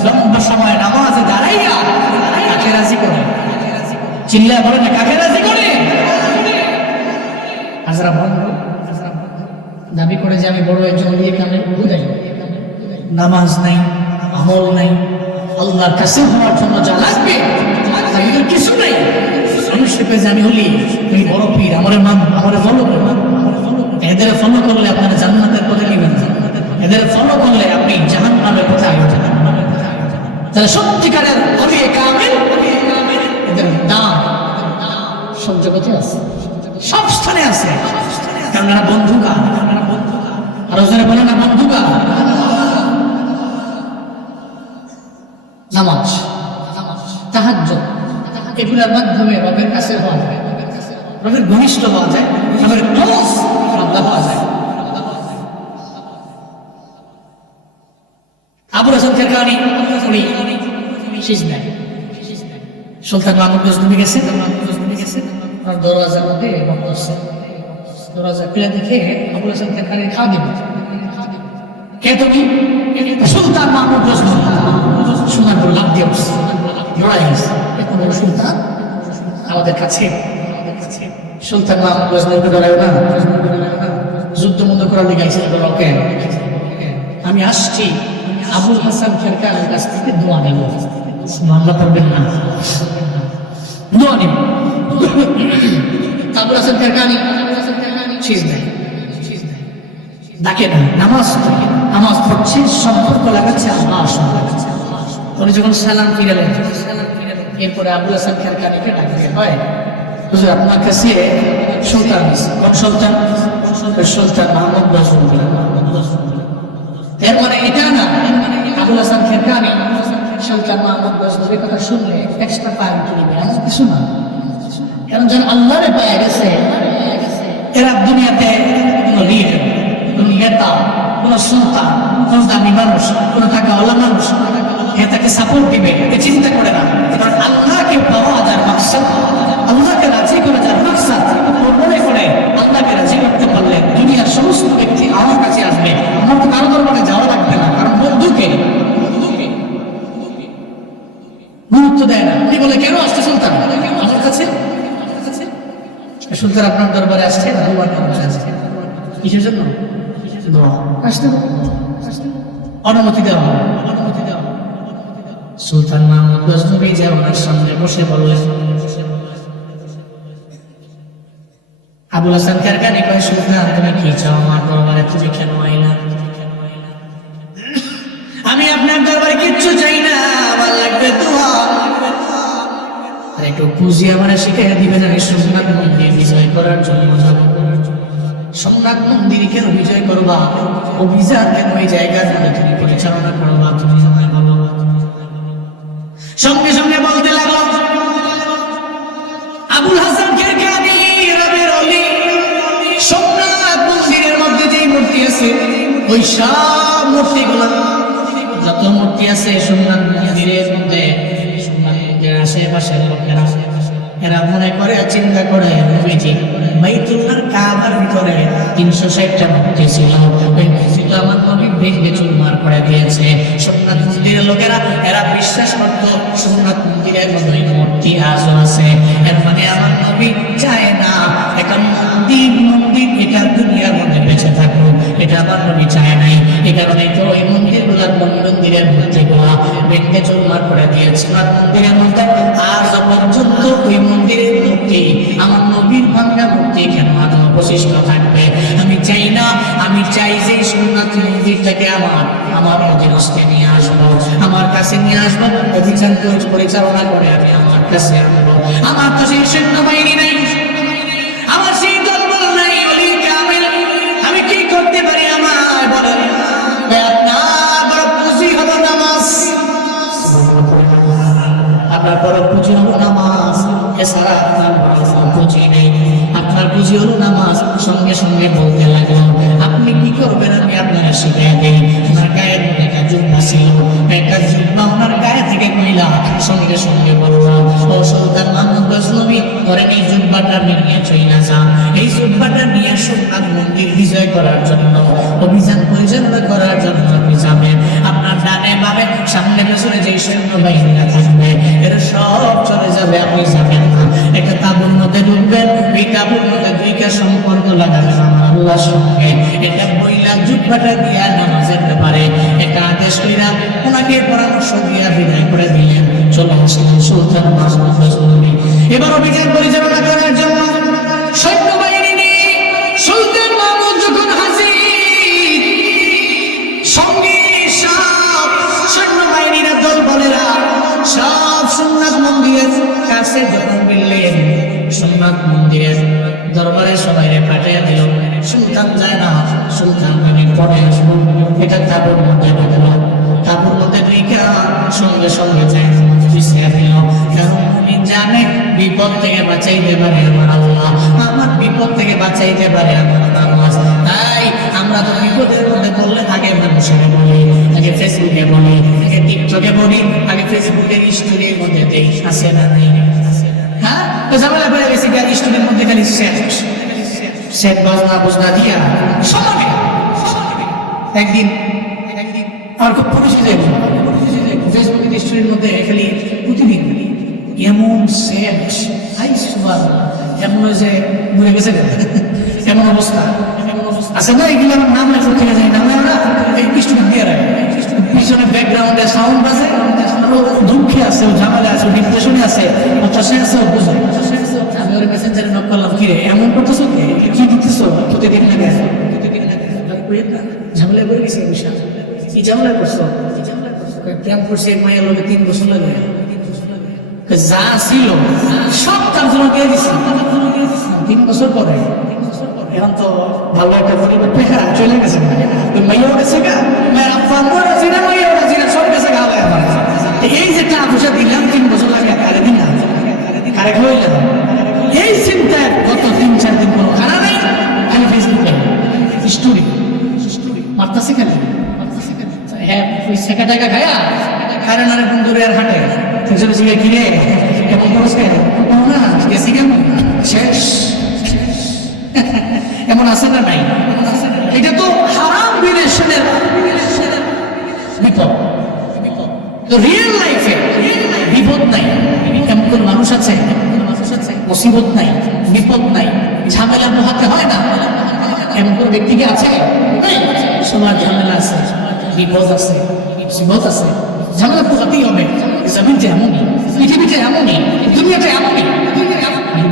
লম্বা সময় নামাজে দাঁড়াইয়া কাকে রাজি করে? চিল্লায় বলে না কাকে রাজি করে? হাজরা বন্ধ দাবি করে যে আমি বড় একজন দিয়ে কামে বুঝাই, নামাজ নাই, আমল নাই, আল্লাহর কাছে হওয়ার জন্য যা লাগবে তাদের কিছু নাই। মানুষের কাছে আমি হলি তুমি বড় পীর, আমার মান, আমার ফলো করবেন। এদের ফলো করলে আপনারা জান্নাতের পথে নেবেন, এদের ফলো করলে আপনি জাহান্নামের পথে আয়োজন। যারা সত্যিকারের অলিয়ে কামেল এদের নাম সব জগতে আছে, সব স্থানে আছে, কারণ এরা বন্ধুকা। আরো যারা বলে না বন্ধুকা। নামাজ, তাহাজ্জুদ, এগুলোর মাধ্যমে রবের কাছে হওয়া যায়, রবের ঘনিষ্ঠ হওয়া যায়, রবের ক্লোজ বান্দা হওয়া যায়। আবুল হাসান কারকানি সিজদায়, সুলতান মাহমুদ গজনবী গেছে, দরওয়াজার মধ্যে বসছে, দরওয়াজা খুলে দেখে আবুল হাসান কারকানি খাদিম। কে তুমি? সুলতান মাহমুদ গজনবী। শোনার পর লাভ দিয়ে বসছে, লড়াই হয়েছে, এখন সুলতান আমাদের কাছে। সুলতান মাহমুদ গজনবী ডরায় না, যুদ্ধ মতো করার দিকে আইসে, ওকে আমি আসছি আবুল হাসান কারকানির কাছ থেকে দোয়া নেব। মামলা করবেন না, দোয়া নেব। আবুল হাসান কারকানি সিজদায়, ডাকে না, নামাজ পড়ছে, সম্পর্ক লাগাচ্ছে আল্লাহ সঙ্গে। উনি যখন সালাম ফিরালেন, এরপরে আবুল হাসান কারকানিকে ডাকতে হয়, হুজুর আপনার কাছে সুলতান, সুলতান সুলতান মাহমুদ গজনবী। এর মানে এটা না আবুল হাসান কারকানি সুলতান মাহমুদ গজনবীর কথা শুনলে এক্সট্রা পয়েন্ট নেবে, এমন কিছু না। কারণ যারা আল্লাহরে পেয়ে গেছে, এরা দুনিয়াতে কোনো লিডার, কোনো নেতা, কোনো সুলতান, কোনো দামি মানুষ, কোনো টাকাওয়ালা মানুষ তাকে সাপোর্ট দিবে এ চিন্তা করে না। কারণ আল্লাহকে পাওয়া যার মাকসাদ, আল্লাহকে রাজি করে যার মাকসাদ, মনে করে আল্লাহকে রাজি করতে পারলে দুনিয়ার সমস্ত ব্যক্তি আমার কাছে আসবে, আমার তো কারো দরবারে যাওয়া লাগবে না। কারণ বন্ধুকে গুরুত্ব দেয় না। উনি বলে কেন আসছে সুলতান আমার কাছে? সুলতান আপনার দরবারে আসছে, কিসের জন্য? আসতে অনুমতি দেওয়া, অনুমতি দেওয়া। সুলতান মাহমুদ গজনবী যে ওনার সামনে বসে বললেন, আবুল হাসান কারকানি কয়, সুলতান তুমি কি চাও আমার দরবারে? তুমি কেন আইলা? আমি আপনার দরবারে কিচ্ছু চাই না, আমার লাগবে দোয়া। আর একটু পুঁজি আমার শিখাইয়া দিবেন, আমি সোমনাথ মন্দির বিজয় করার জন্য যাব। সোমনাথ মন্দির কেন বিজয় করবা? অভিযান কেন ওই জায়গার মধ্যে তুমি পরিচালনা করবা? তুমি আমায় বলো। সঙ্গে সঙ্গে বলতে লাগলো, আবুল হাসান কারকানি রবের ওলি, সোমনাথ মন্দিরের মধ্যে যেই মূর্তি আছে, ওই সব মূর্তিগুলো, যত মূর্তি আছে সোমনাথ মন্দিরের মধ্যে, সোমনাথ মন্দিরের আশেপাশের লোকেরা এরা মনে করে, চিন্তা করে, নবীজি বাইতুল্লাহর কাবার ভিতরে ৩৬০টা মূর্তি ছিল, ওই মূর্তিগুলো আমার নবী ভেঙে চুরমার করে দিয়েছে। সোমনাথ মন্দিরের লোকেরা এরা বিশ্বাস করত সোমনাথ মন্দিরের মধ্যে ওই মূর্তি আজও আছে। এর মানে আমার নবী চায় না একটা মন্দির এটা দুনিয়ার মধ্যে বেঁচে থাকুক, এটা আমার নবী চায় নাই। এই কারণে তো ওই মন্দিরগুলার মন্দিরের মূর্তিগুলা ভেঙে চুরমার করে দিয়েছে। মন্দিরের মধ্যে আজ পর্যন্ত ওই মন্দিরের মূর্তি, আমার নবীর ভাঙ্গা মূর্তি কেন আজ অবশিষ্ট থাকবে? আমি চাই না, আমি চাই যে সোমনাথ মন্দিরটাকে আমার অধীনস্থে নিয়ে আসবো, আমার কাছে নিয়ে আসবো, অভিযান পরিচালনা করে আমি আমার কাছে আনবো। আমার তো সেই সৈন্যবাহিনী নাই, আমার সেই দলবল নাই, আমি কি করতে পারি? আমার বলেন, আপনার বড় পুঁজি হলো নামাজ, আপনার বড় পুঁজি হলো নামাজ, এছাড়া আপনার পুঁজি নেই। আপনার পুঁজি হলো নামাজ। সঙ্গে সঙ্গে বলতে লাগলো, আপনি কি করবেন আমি আপনারা শিখিয়ে দিই। আপনার গায়ের মধ্যে একটা জুব্বা ছিল, একটা জুব্বা আপনার গায়ে থেকে কইলা। সঙ্গে সঙ্গে বললো, ও সুলতান মাহমুদ গজনবী, ধরেন এই জুব্বাটা নিয়ে চইলা যান, এই জুব্বাটা নিয়ে সোমনাথ মন্দির বিজয় করার জন্য, অভিযান পরিচালনা করার জন্য আপনি যাবেন। আপনার ডানে বামে সামনে পেছনে যে সৈন্যবাহিনীরা থাকবে এরা সব চলে যাবে, আপনি যাবেন না। একটা তাঁবুর মধ্যে ঢুকবেন, এই তাঁবুর মধ্যে দুইটা সম্পর্ক লাগাবেন আমার আল্লাহর সঙ্গে। এটা বইলা জুব্বাটা দিয়া নামাজের ব্যাপারে একটা আদেশ কইরা ওনাকে পরামর্শ দিয়া বিদায় করে দিলেন। চলে আসলেন সুলতান মাহমুদ গজনবী। এবার অভিযান পরিচালনা করার জন্য সৈন্যবাহিনী নিয়ে সুলতান মাহমুদ যখন হাজির, সঙ্গে সব সৈন্যবাহিনীরা দল বলেরা সব সোমনাথ মন্দিরের কাছে যখন মিললেন, সোমনাথ মন্দিরের দরবারে সবাই পাঠিয়ে দিল। সুলতান যায় না, সুলতান আমি পরে আসবো। এটা তাঁবুর মধ্যে ঢুকলো, তাঁবুর মধ্যে ঢুকে সঙ্গে সঙ্গে যায় পিছিয়ে দিল। কারণ উনি জানে বিপদ থেকে বাঁচাইতে পারে আমার আল্লাহ, আমার বিপদ থেকে বাঁচাইতে পারে আমার নামাজ। তাই আমরা তো বিপদের মধ্যে পড়লে আগে মানুষের বলি, আগে ফেসবুকে বলি, আগে টিকটকে বলি, আগে ফেসবুকের স্টোরির মধ্যে দেই, আছে না নাই? হ্যাঁ, তো ঝামেলা পড়ে গেছে গাড়ি স্টোরির মধ্যে খালি সেট বাজনা বুঝনা দিয়া সমানে। একদিন আমার খুব পরিচিত ফেসবুকের স্টোরির মধ্যে খালি প্রতিদিন এমন সেট, হাই সুবাহ, এমন যে মরে গেছে এমন অবস্থা আছে না? এগুলো আমার নাম লেখা থেকে যায়, নামে ওরা এই স্টুডেন্ট দিয়ে রাখে, পিছনে ব্যাকগ্রাউন্ডে সাউন্ড বাজে, দুঃখে আছে, ঝামেলা আছে, ডিপ্রেশনে আছে, হতাশে আছে, বুঝে। আমি ওর মেসেঞ্জারে নক করলাম, কি রে এমন করতেছো, কি দিতেছো প্রতিদিন লাগে, ঝামেলা করে গেছে বিষয়, কি ঝামেলা করছো? প্রেম করছে এক মায়ের লোকে 3 বছর লাগে, যা ছিল সব তার জন্য দিয়ে দিচ্ছে 3 বছর পরে। এখন তো ভালো একটা পরিবার পেখা চলে গেছে, মাইয়া উঠেছে গা, মায়ের আব্বা উঠেছে না, মাইয়া উঠেছে না, সব গেছে গা হয় আমার। এই যে টাকা পয়সা দিলাম 3 বছর লাগে, কারে দিলাম, কারে খাওয়াইলাম, এই চিন্তায় গত 3-4 দিন কোনো খানা নাই, খালি ফেসবুকে স্টোরি মারতাছি খালি। হ্যাঁ, ওই শেখা টাকা খায়া কারণ অনেক বন্ধুরে আর হাঁটে কিরে এমন করছে না, গেছি কেমন শেষ এমন আছে না নাই? এটা তো হারাম রিলেশনের বিপদ। তো রিয়েল লাইফে বিপদ নাই, এমন কোন মানুষ আছে মুসিবত নাই, বিপদ নাই, ঝামেলা পোহাতে হয় না, এমন কোন ব্যক্তি কি আছে? সবার ঝামেলা আছে, বিপদ আছে, মুসিবত আছে, ঝামেলা পোহাতেই হবে। জমিনটা এমনই, পৃথিবীটা এমনই, দুনিয়াটা এমনই।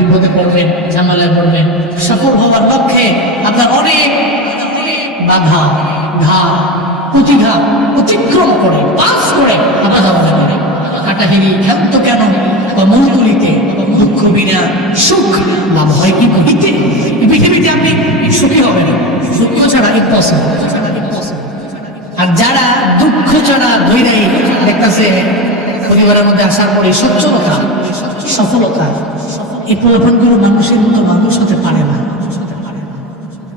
বিপদে পড়বেন, ঝামেলায় পড়বেন, সফল হওয়ার লক্ষ্যে আপনার অনেক বাধা, ঘাট, প্রতিঘাত অতিক্রম করে, পাস করে আপনার ঝামেলা করে কাটাহিরি ক্ষান্ত কেন বা মূলগুলিতে দুঃখ বিনা সুখ লাভ হয় কি কহিতে? পৃথিবীতে আপনি সুখী হবেন, দুঃখ ছাড়া ইম্পসিবল। আর যারা দুঃখ ছাড়া ধৈর্যই দেখতেছে পরিবারের মধ্যে আসার পরে সচ্ছলতা, সফলতা, এই প্রলোভনগুলো মানুষের মতো মানুষ হতে পারে না।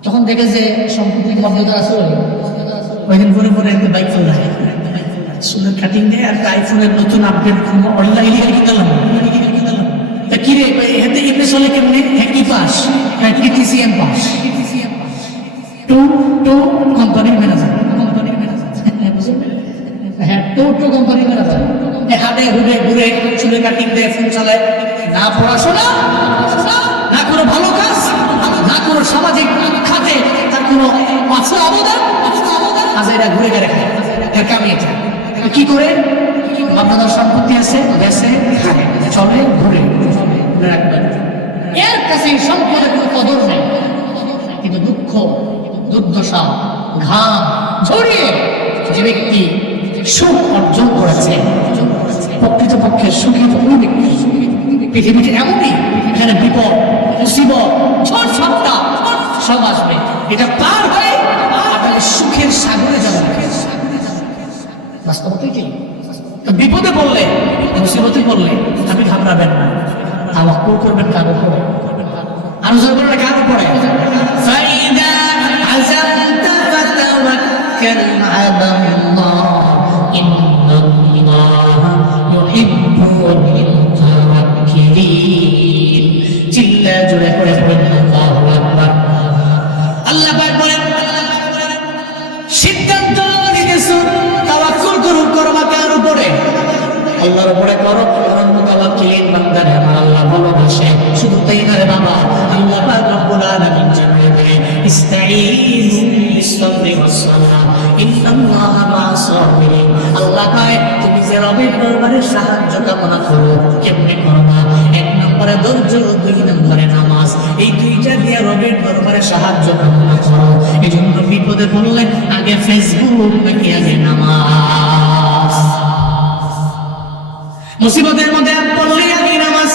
তখন দেখে যে সম্পত্তির মর্যাদা আছে, ওই দিন পরে পরে একটা বাইক ফোন দেয়, সুন্দর কাটিং দেয়, আর আইফোনের নতুন আপডেট অনলাইনে কিনলাম। তা কি রে এতে এমনি চলে কেমনি? কি পাস? টিটিসিএম পাস, টু কোম্পানির ম্যানেজার, হ্যাঁ টু কোম্পানির ম্যানেজার, হাটে ঘুরে ঘুরে চুলে কাটিং দেয়, ফোন চালায়, না পড়াশোনা, না কোনো ভালো কাজ, না কোনো সামাজিক খাতে তার কোনো মাত্র অবদান, আজ এরা ঘুরে ঘুরে খায়, এর কামিয়েছে কি করে? আপনাদের সম্পত্তি আছে, বেসে খায়, চলে ঘুরে রাখবেন, এর কাছে সম্পদের কোনো কদর নেই। কিন্তু দুঃখ, দুর্দশা, ঘাম ঝরিয়ে যে ব্যক্তি সুখ অর্জন করেছে, প্রকৃতপক্ষে সুখী ওই ব্যক্তি। পৃথিবীতে এমনই, এখানে বিপদ, মুসিবত, ঝড় ঝাপটা সব আসবে, এটা পার হয়ে আপনাদের সুখের সাগরে যাবেন। বাস্তবতাই কি? বিপদে পড়লে, মুসিবতে পড়লে আপনি ঘাবড়াবেন না, তাওয়াক্কুল করবেন কার উপরে? আর জোর করে কার উপরে? ফাইদা আযামতা ফাতাওয়াক্কাল আলাল্লাহ, ইন্নাল্লাহা ইউহিব্বুল মুতাওয়াক্কিলিন। চিল্লা জোরে করে বলেন আল্লাহু আকবার। আল্লাহ পাক বলেন, সিদ্ধান্ত নিতেছো তাওয়াক্কুল করবা কার উপরে? আল্লাহর উপরে করো, কারণ মুতাওয়াক্কিলিন বান্দারে আমার আল্লাহ ভালোবাসে। শুধু তাই না রে বাবা, আল্লাহ পাক রব্বুল আলামিন জানাবে ইস্তাঈনু বিস-সাবরি ওয়াস-সালাহ ইন্নাল্লাহা মা'আস-সাবিরিন। আল্লাহ কয় তুমি যে রবের দরবারে সাহায্য কামনা করো, কেমনে করবা? 1 নম্বরে ধৈর্য, 2 নম্বরে নামাজ। এই দুইটা দিয়ে রবের দরবারে সাহায্য কামনা করো। এজন্য বিপদে পড়লে আগে ফেসবুক নাকি আগে নামাজ? মুসিবতের মধ্যে পড়লে আগে নামাজ।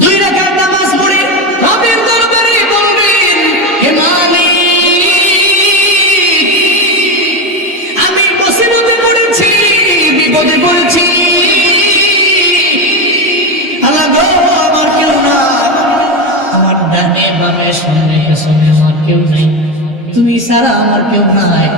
2 রাকাত নামাজ পড়ে রবের দরবারে বলবেন, হে মালিক, আমি মুসিবতে পড়েছি, বিপদে পড়েছি, কেউ নাই, তুমি ছাড়া আমার কেউ নাই,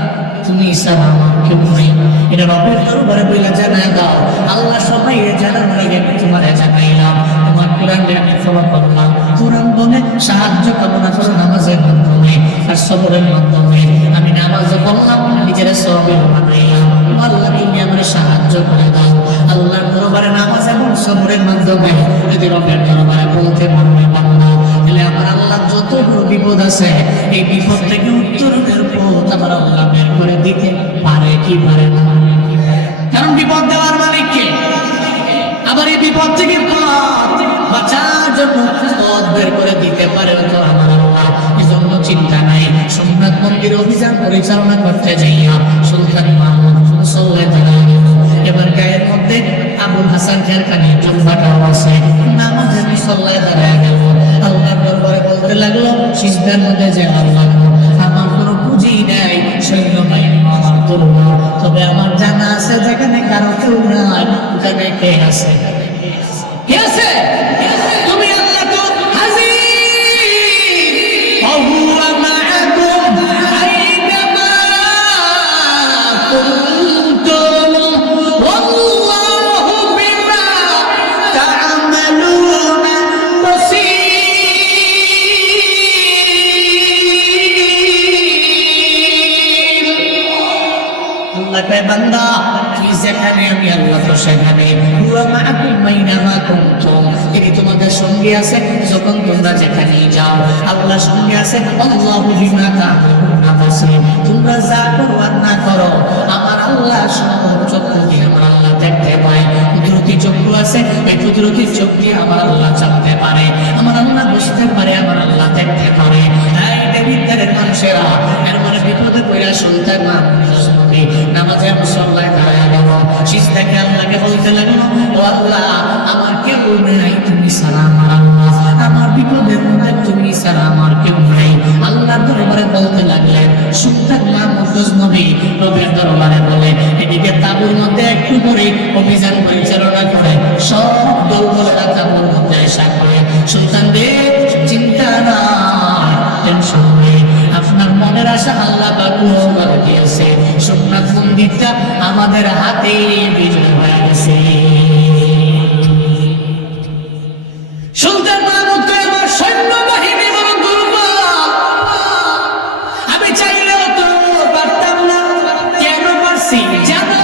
তুমি ছাড়া আমার কেউ নাই। এটা রবের দরবারে বইলা জানায় দাও। আল্লাহ সবাই জানানোর আগে আমি তোমারে জানাইলাম, তোমার কোরআনে আমি ফলো করলাম। কোরআন বলে সাহায্য কামনা করো নামাজের মাধ্যমে আর সবরের মাধ্যমে। আমি নামাজে বললাম, নিজের সবের বানাইলাম। আল্লাহ তুমি আমার সাহায্য করে দাও। আল্লাহর দরবারে নামাজ এবং সবরের মাধ্যমে যদি রবের দরবারে বলতে পারবে বান্দা, তাহলে আমার আল্লাহ যত বড় বিপদ আছে এই বিপদ থেকে উত্তরণের পথ আমার আল্লাহ বের করে দিতে পারে কি পারে না? কারণ বিপদ দেওয়ার মালিক কে? আবার এই বিপদ থেকে বাঁচার জন্য পথ বের করে দিতে পারে তো আমার আল্লাহ। এই জন্য চিন্তা নাই। সোমনাথ মন্দির অভিযান পরিচালনা করতে যাইয়া সুলতান মাহমুদ এবার গায়ের মধ্যে আবুল হাসান খেরকানি জম্বাটাও আছে, নামাজে মুসল্লায় দাঁড়ায় গেল। আল্লাহর দরবারে বলতে লাগলো সিজদার মধ্যে যে আল্লাহ আমার কোনো পুঁজি নাই, সৈন্যবাহিনী আমার দুর্বল, তবে আমার জানা আছে যেখানে কারো কেউ নাই ওখানে কে আছে? কে আছে? তুমি আল্লাহ তো হাজির। ওহুয়া মাআকুম আইনামা কুনতুম ওয়াল্লাহু বিমা তা'মালুনা বাসীর। আল্লাহ কয় বান্দা তুই যেখানে আমি আল্লাহ তো সেখানে। ওয়া মাআকুম আইনামা কুনতুম, এটি তোমাদের সঙ্গে আছে যখন তোমরা যেখানেই যাও। আল্লাহ সঙ্গে আছে। আল্লাহু বিমা তা'মালুনা বাসীর, তোমরা যা করো আর না করো আমার আল্লাহ সব চক্ষু দিয়ে আমার আল্লাহ দেখতে পায়। কুদরতি চক্ষু আছে, এই কুদরতি চক্ষু দিয়ে আমার আল্লাহ জানতে পারে, আমার আল্লাহ বুঝতে পারে, আমার আল্লাহ দেখতে পারে। এই বিদ্যারের মানুষেরা এর মানে বিপদে পড়া সুলতান মাহমুদ নামাজে মুসল্লায় দাঁড়ায় গেল। সিজদাকে আল্লাহকে বলতে লাগলো, ও আল্লাহ আমার কেউ নাই, তুমি ছাড়া আমার আল্লাহ, আমার বিপদের মধ্যে তুমি ছাড়া আমার কেউ নাই। আল্লাহর দরবারে বলতে লাগলেন। সুলতান মাহমুদ গজনবী রবের দরবারে বলে, এদিকে তাঁবুর মধ্যে একটু করে অভিযান পরিচালনা করে সব দলবলেরা তাঁবুর মধ্যে আসা করে। সুলতান রে চিন্তা না, টেনশন নেই, আপনার মনের আশা আল্লাহ পূরণ করে দিয়েছে। সোমনাথ মন্দিরটা আমাদের হাতে বিজয় হয়ে গেছে। সুলতান মাহমুদ তো আমার সৈন্যবাহিনী বড় দুর্বল, আমি চাইলেও তো পারতাম না। কেন পারছি জানো?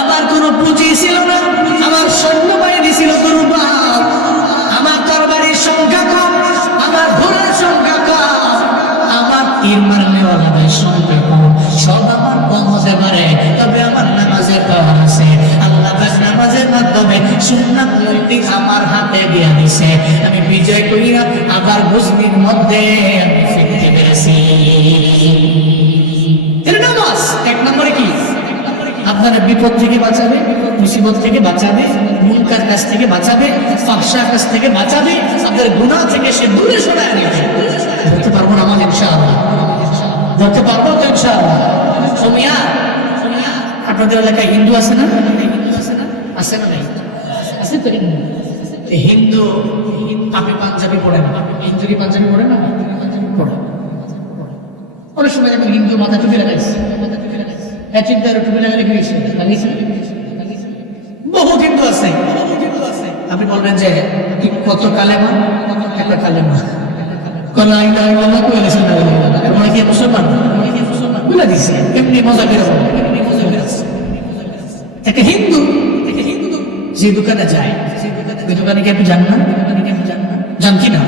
আমার কোনো পুঁজি ছিল না, আমার সৈন্যবাহিনী ছিল দুর্বল, আমার তরবারির সংখ্যা কম, আমার ঘোড়ার সংখ্যা কম, আমার তীর মারনেওয়ালাদের সংখ্যা কম। সব আমার কম হতে পারে, তবে আমার নামাজের পাওয়ার আছে। আল্লাহ পাক নামাজের মাধ্যমে সুন্নাত মন্দির আমার হাতে দিয়ে দিছে। আমি বিজয় করিয়া আবার গজনীর মধ্যে ফিরতে পেরেছি। নামাজ এক নম্বরে কি? আপনারা বিপদ থেকে বাঁচাবে, মুসিবত থেকে বাঁচাবে, মুনকার কাছ থেকে বাঁচাবে, ফাহশা কাছ থেকে বাঁচাবে, আপনাদের গুনাহ থেকে সে দূরে সরায় নেবে। ধরতে পারবো না আমাদের ইনশাআল্লাহ, ধরতে পারবো তো ইনশাআল্লাহ। সোমিয়া আপনাদের এলাকায় হিন্দু আছে না? আছে না? আছে তো হিন্দু। হিন্দু আপনি পাঞ্জাবি পড়ে না? হিন্দু কি পাঞ্জাবি পড়ে না? পড়ে। অনেক সময় যখন হিন্দু মাথা টুপি লাগাইছে, চিন্তার টুপি লাগালে কি লাগিয়েছে? বহু হিন্দু আছে। আপনি বলবেন যে কত কালেমা? একটা কালেমা কলা ইলাহা কইলেছেন না, এর মানে কি মুসলমান? বলে দিছে এমনি মজা করে বলে। একটা হিন্দু যে দোকানে যায়, ওই দোকানে কি আপনি যান না? যান কি না?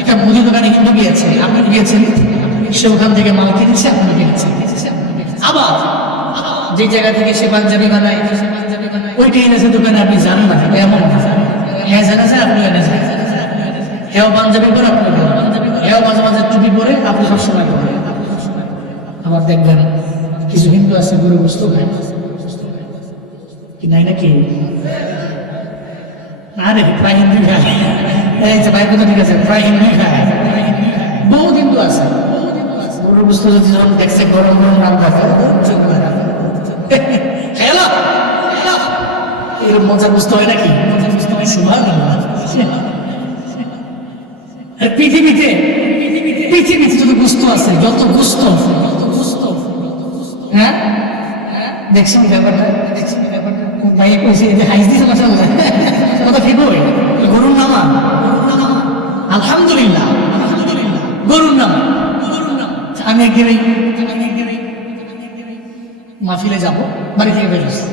একটা মুদি দোকানে হিন্দু গিয়েছে, আপনি গিয়েছেন, সে ওখান থেকে মাল কিনেছে, আপনি কিনেছেন। আবার যে জায়গা থেকে সে পাঞ্জাবি বানায় ওইটা এনেছে দোকানে, আপনি জানেন না, এমন হ্যাঁ জানা যায়, আপনি এনেছেন। এও পাঞ্জাবি পরে আপনি, এও মাঝে মাঝে টুপি পরে, আপনি সবসময় পরে। আবার দেখবেন কিছু হিন্দু আছে গরু গোশত খায় কি নাই নাকি? আরে প্রায় হিন্দু খায়, ভাই কথা ঠিক আছে, প্রায় হিন্দু খায়। বহু হিন্দু আছে গরু গোশত যদি যখন দেখছে গরম গরম নাম থাকে এর মজা বুঝতে হয় নাকি? সুবহানাল্লাহ। পৃথিবীতে যত গুস্ত আছে, যত গুস্ত, হ্যাঁ দেখছেন ব্যাপারটা, ভাই কইছে যে হাইস দিছে মাশাআল্লাহ, কথা ঠিক হয়। গরুর নামা, আলহামদুলিল্লাহ গরুর নামা। আমি একদিন মাহফিলে যাবো, বাড়ি থেকে বেরোচ্ছি।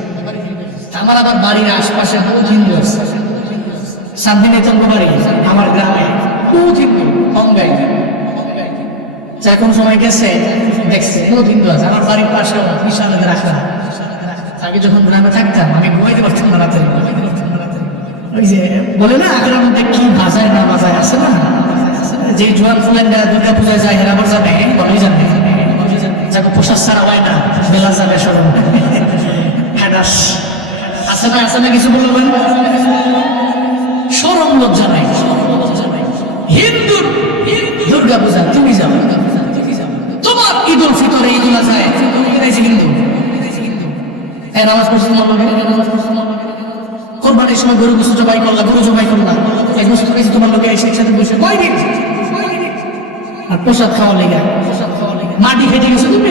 আমার আবার বাড়ির আশপাশে বহুত হিন্দু আছে, শান্তিনিকেতন বাড়ি আমার গ্রামে, বহুত হিন্দু কম গাই। কোন সময় গেছে দেখছে বহুত হিন্দু আছে। আমার বাড়ির পাশেও বিশালদের আখড়া। আগে যখন গ্রামে থাকতাম আমি ঘুমাইতে পারতাম না রাতে। ওই যে বলে না আখড়ার মধ্যে কি বাজায় না বাজায় আছে না, যে জোয়ান ফুলেন্ডা দুর্গা পূজায় যায় এরা আবার যাবে, বলেই যাবে যাকে পোশাক ছাড়া হয় না, বেলা যাবে সরম আছে না কিছু বলবেন, সরম লজ্জা নাই। হিন্দু দুর্গা পূজা তুমি যাও, তোমার ঈদ উল ফিতরে ঈদ উল আজহায় হিন্দু নামাজ পড়ছে, কোরবানির সময় গরু গোশত জবাই করলা, গরু জবাই করলা, এই গোশত খাইছে তোমার লোকে এসে একসাথে বসে কয়দিন, আর প্রসাদ খাওয়া লেগে মাটি ফেটে গেছে। তুমি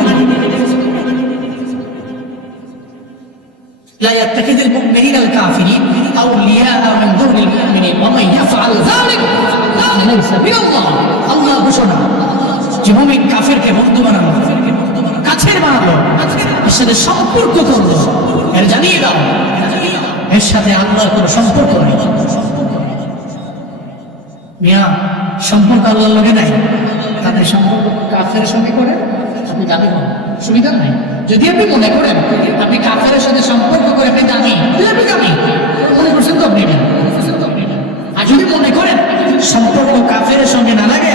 لا يتخذ المؤمنين الكافرين أولياء من دون المؤمنين ومن يفعل ذلك ليس من الله। আল্লাহ ঘোষণা যে মুমিন কাফেরকে বন্ধু বানালো, কাছের বানালো, এর সাথে সম্পর্ক করলো, এর জানিয়ে দাও এর সাথে আল্লাহর কোনো সম্পর্ক নেই। মিয়া সম্পর্ক আল্লাহর লগে নাই, তাদের সম্পর্ক কাফেরের সঙ্গে করে আপনি দাবি করেন, সুবিধা নাই। যদি আপনি মনে করেন আপনি কাফেরের সাথে সম্পর্ক করে আপনি দামি, আপনি দামি মনে করছেন তো আপনি, আর যদি মনে করেন সম্পর্ক কাফেরের সঙ্গে না লাগে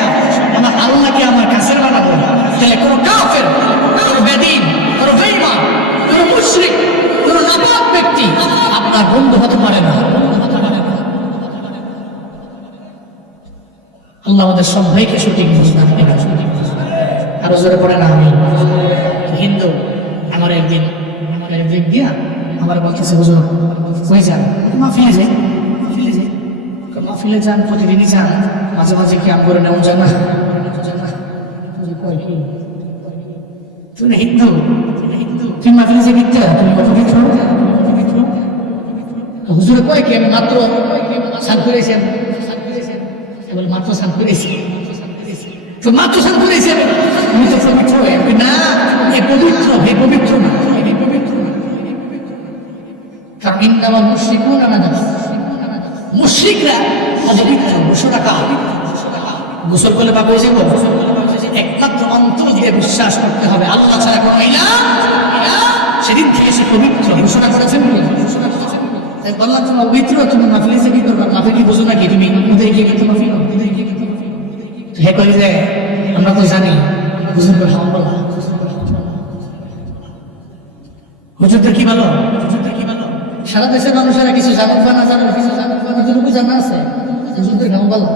আমার আল্লাহকে আমার কাছের বানাবো, তাহলে কোনো কাফের, কোনো বেদীন, কোনো বেঈমান, কোনো মুশরিক, কোনো নাপাক ব্যক্তি আপনার বন্ধু হতে পারে না। আল্লাহ আমাদের সবাইকে সঠিক বুঝনা আরো জোরে পড়ে না। আমি হিন্দু আমার একদিন গিয়া আমার বলতেছে হুজুর কই যান, মাহফিলে যান, প্রতিদিনই যান, মাঝে মাঝে কি আম করে নেমন যান না। তুমি হিন্দু, তুমি মাহফিলে যে মিথ্যা, তুমি অপবিত্র। হুজুরে কয় কি আমি মাত্র স্নান করেছি, মাত্র স্নান করেছি, তো মাত্র স্নান করেছি আমি তো পবিত্র না, এ পবিত্র, হে পবিত্র না, কারণ মুশরিকুন মুশরিকরা অপবিত্র। গোসল করলে পাপ হয়ে যাবো, একমাত্র অন্তর দিয়ে বিশ্বাস করতে হবে আল্লাহ ছাড়া কোনো ইলাহ, সেদিন থেকে সে পবিত্র ঘোষণা করেছেন। বললাম তুমি অপবিত্র, তুমি মাহফিলে কি করবা, মাহফিল কি বোঝো নাকি, তুমি উদয় গিয়ে কিন্তু মাহফিল হে কই যে আমরা তো জানি হুজুরদের হাম বলা, হুজুরদের কি ভালো, সারা দেশের মানুষেরা কিছু জানুক বা না জানুক, কিছু জানুক বা যতটুকু জানা আছে হুজুরদের হাম বলা।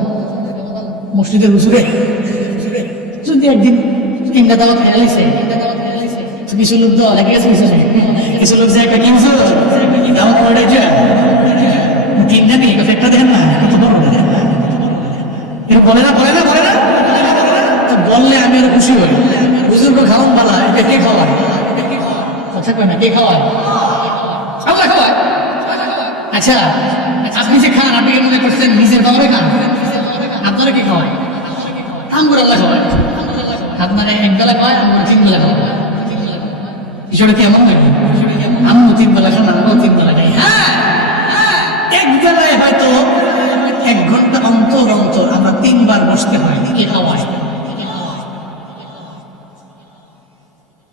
মসজিদের হুজুরে যদি একদিন তিনটা দাওয়াত খেয়ালিছে, কিছু লোক তো লেগে গেছে, কিছু লোক যায় কি হুজুর দাওয়াত করে তিনটা নেই, একটা দেখেন না কত বড় বলে না বললে আমি আরো খুশি হই। বুজুর্গ খাওয়ান বালা, এটা কে খাওয়ায়, কথা কয় না, কে খাওয়ায়, আমরা খাওয়ায়। আচ্ছা আপনি যে খান, আপনি মনে করছেন নিজের বাবারে খান, আপনারা কি খাওয়ায়, আঙ্গুর আল্লাহ খাওয়ায়, আপনারা এক বেলা খাওয়ায়, আঙ্গুর তিন বেলা খাওয়ায়। বিষয়টা কি এমন নাকি, আম্মু তিন বেলা খান, আম্মু তিন বেলা খাই। হ্যাঁ এক বেলায় হয়তো 1 ঘন্টা অন্তর অন্তর আমরা 3 বার বসতে হয়, কি খাওয়ায়।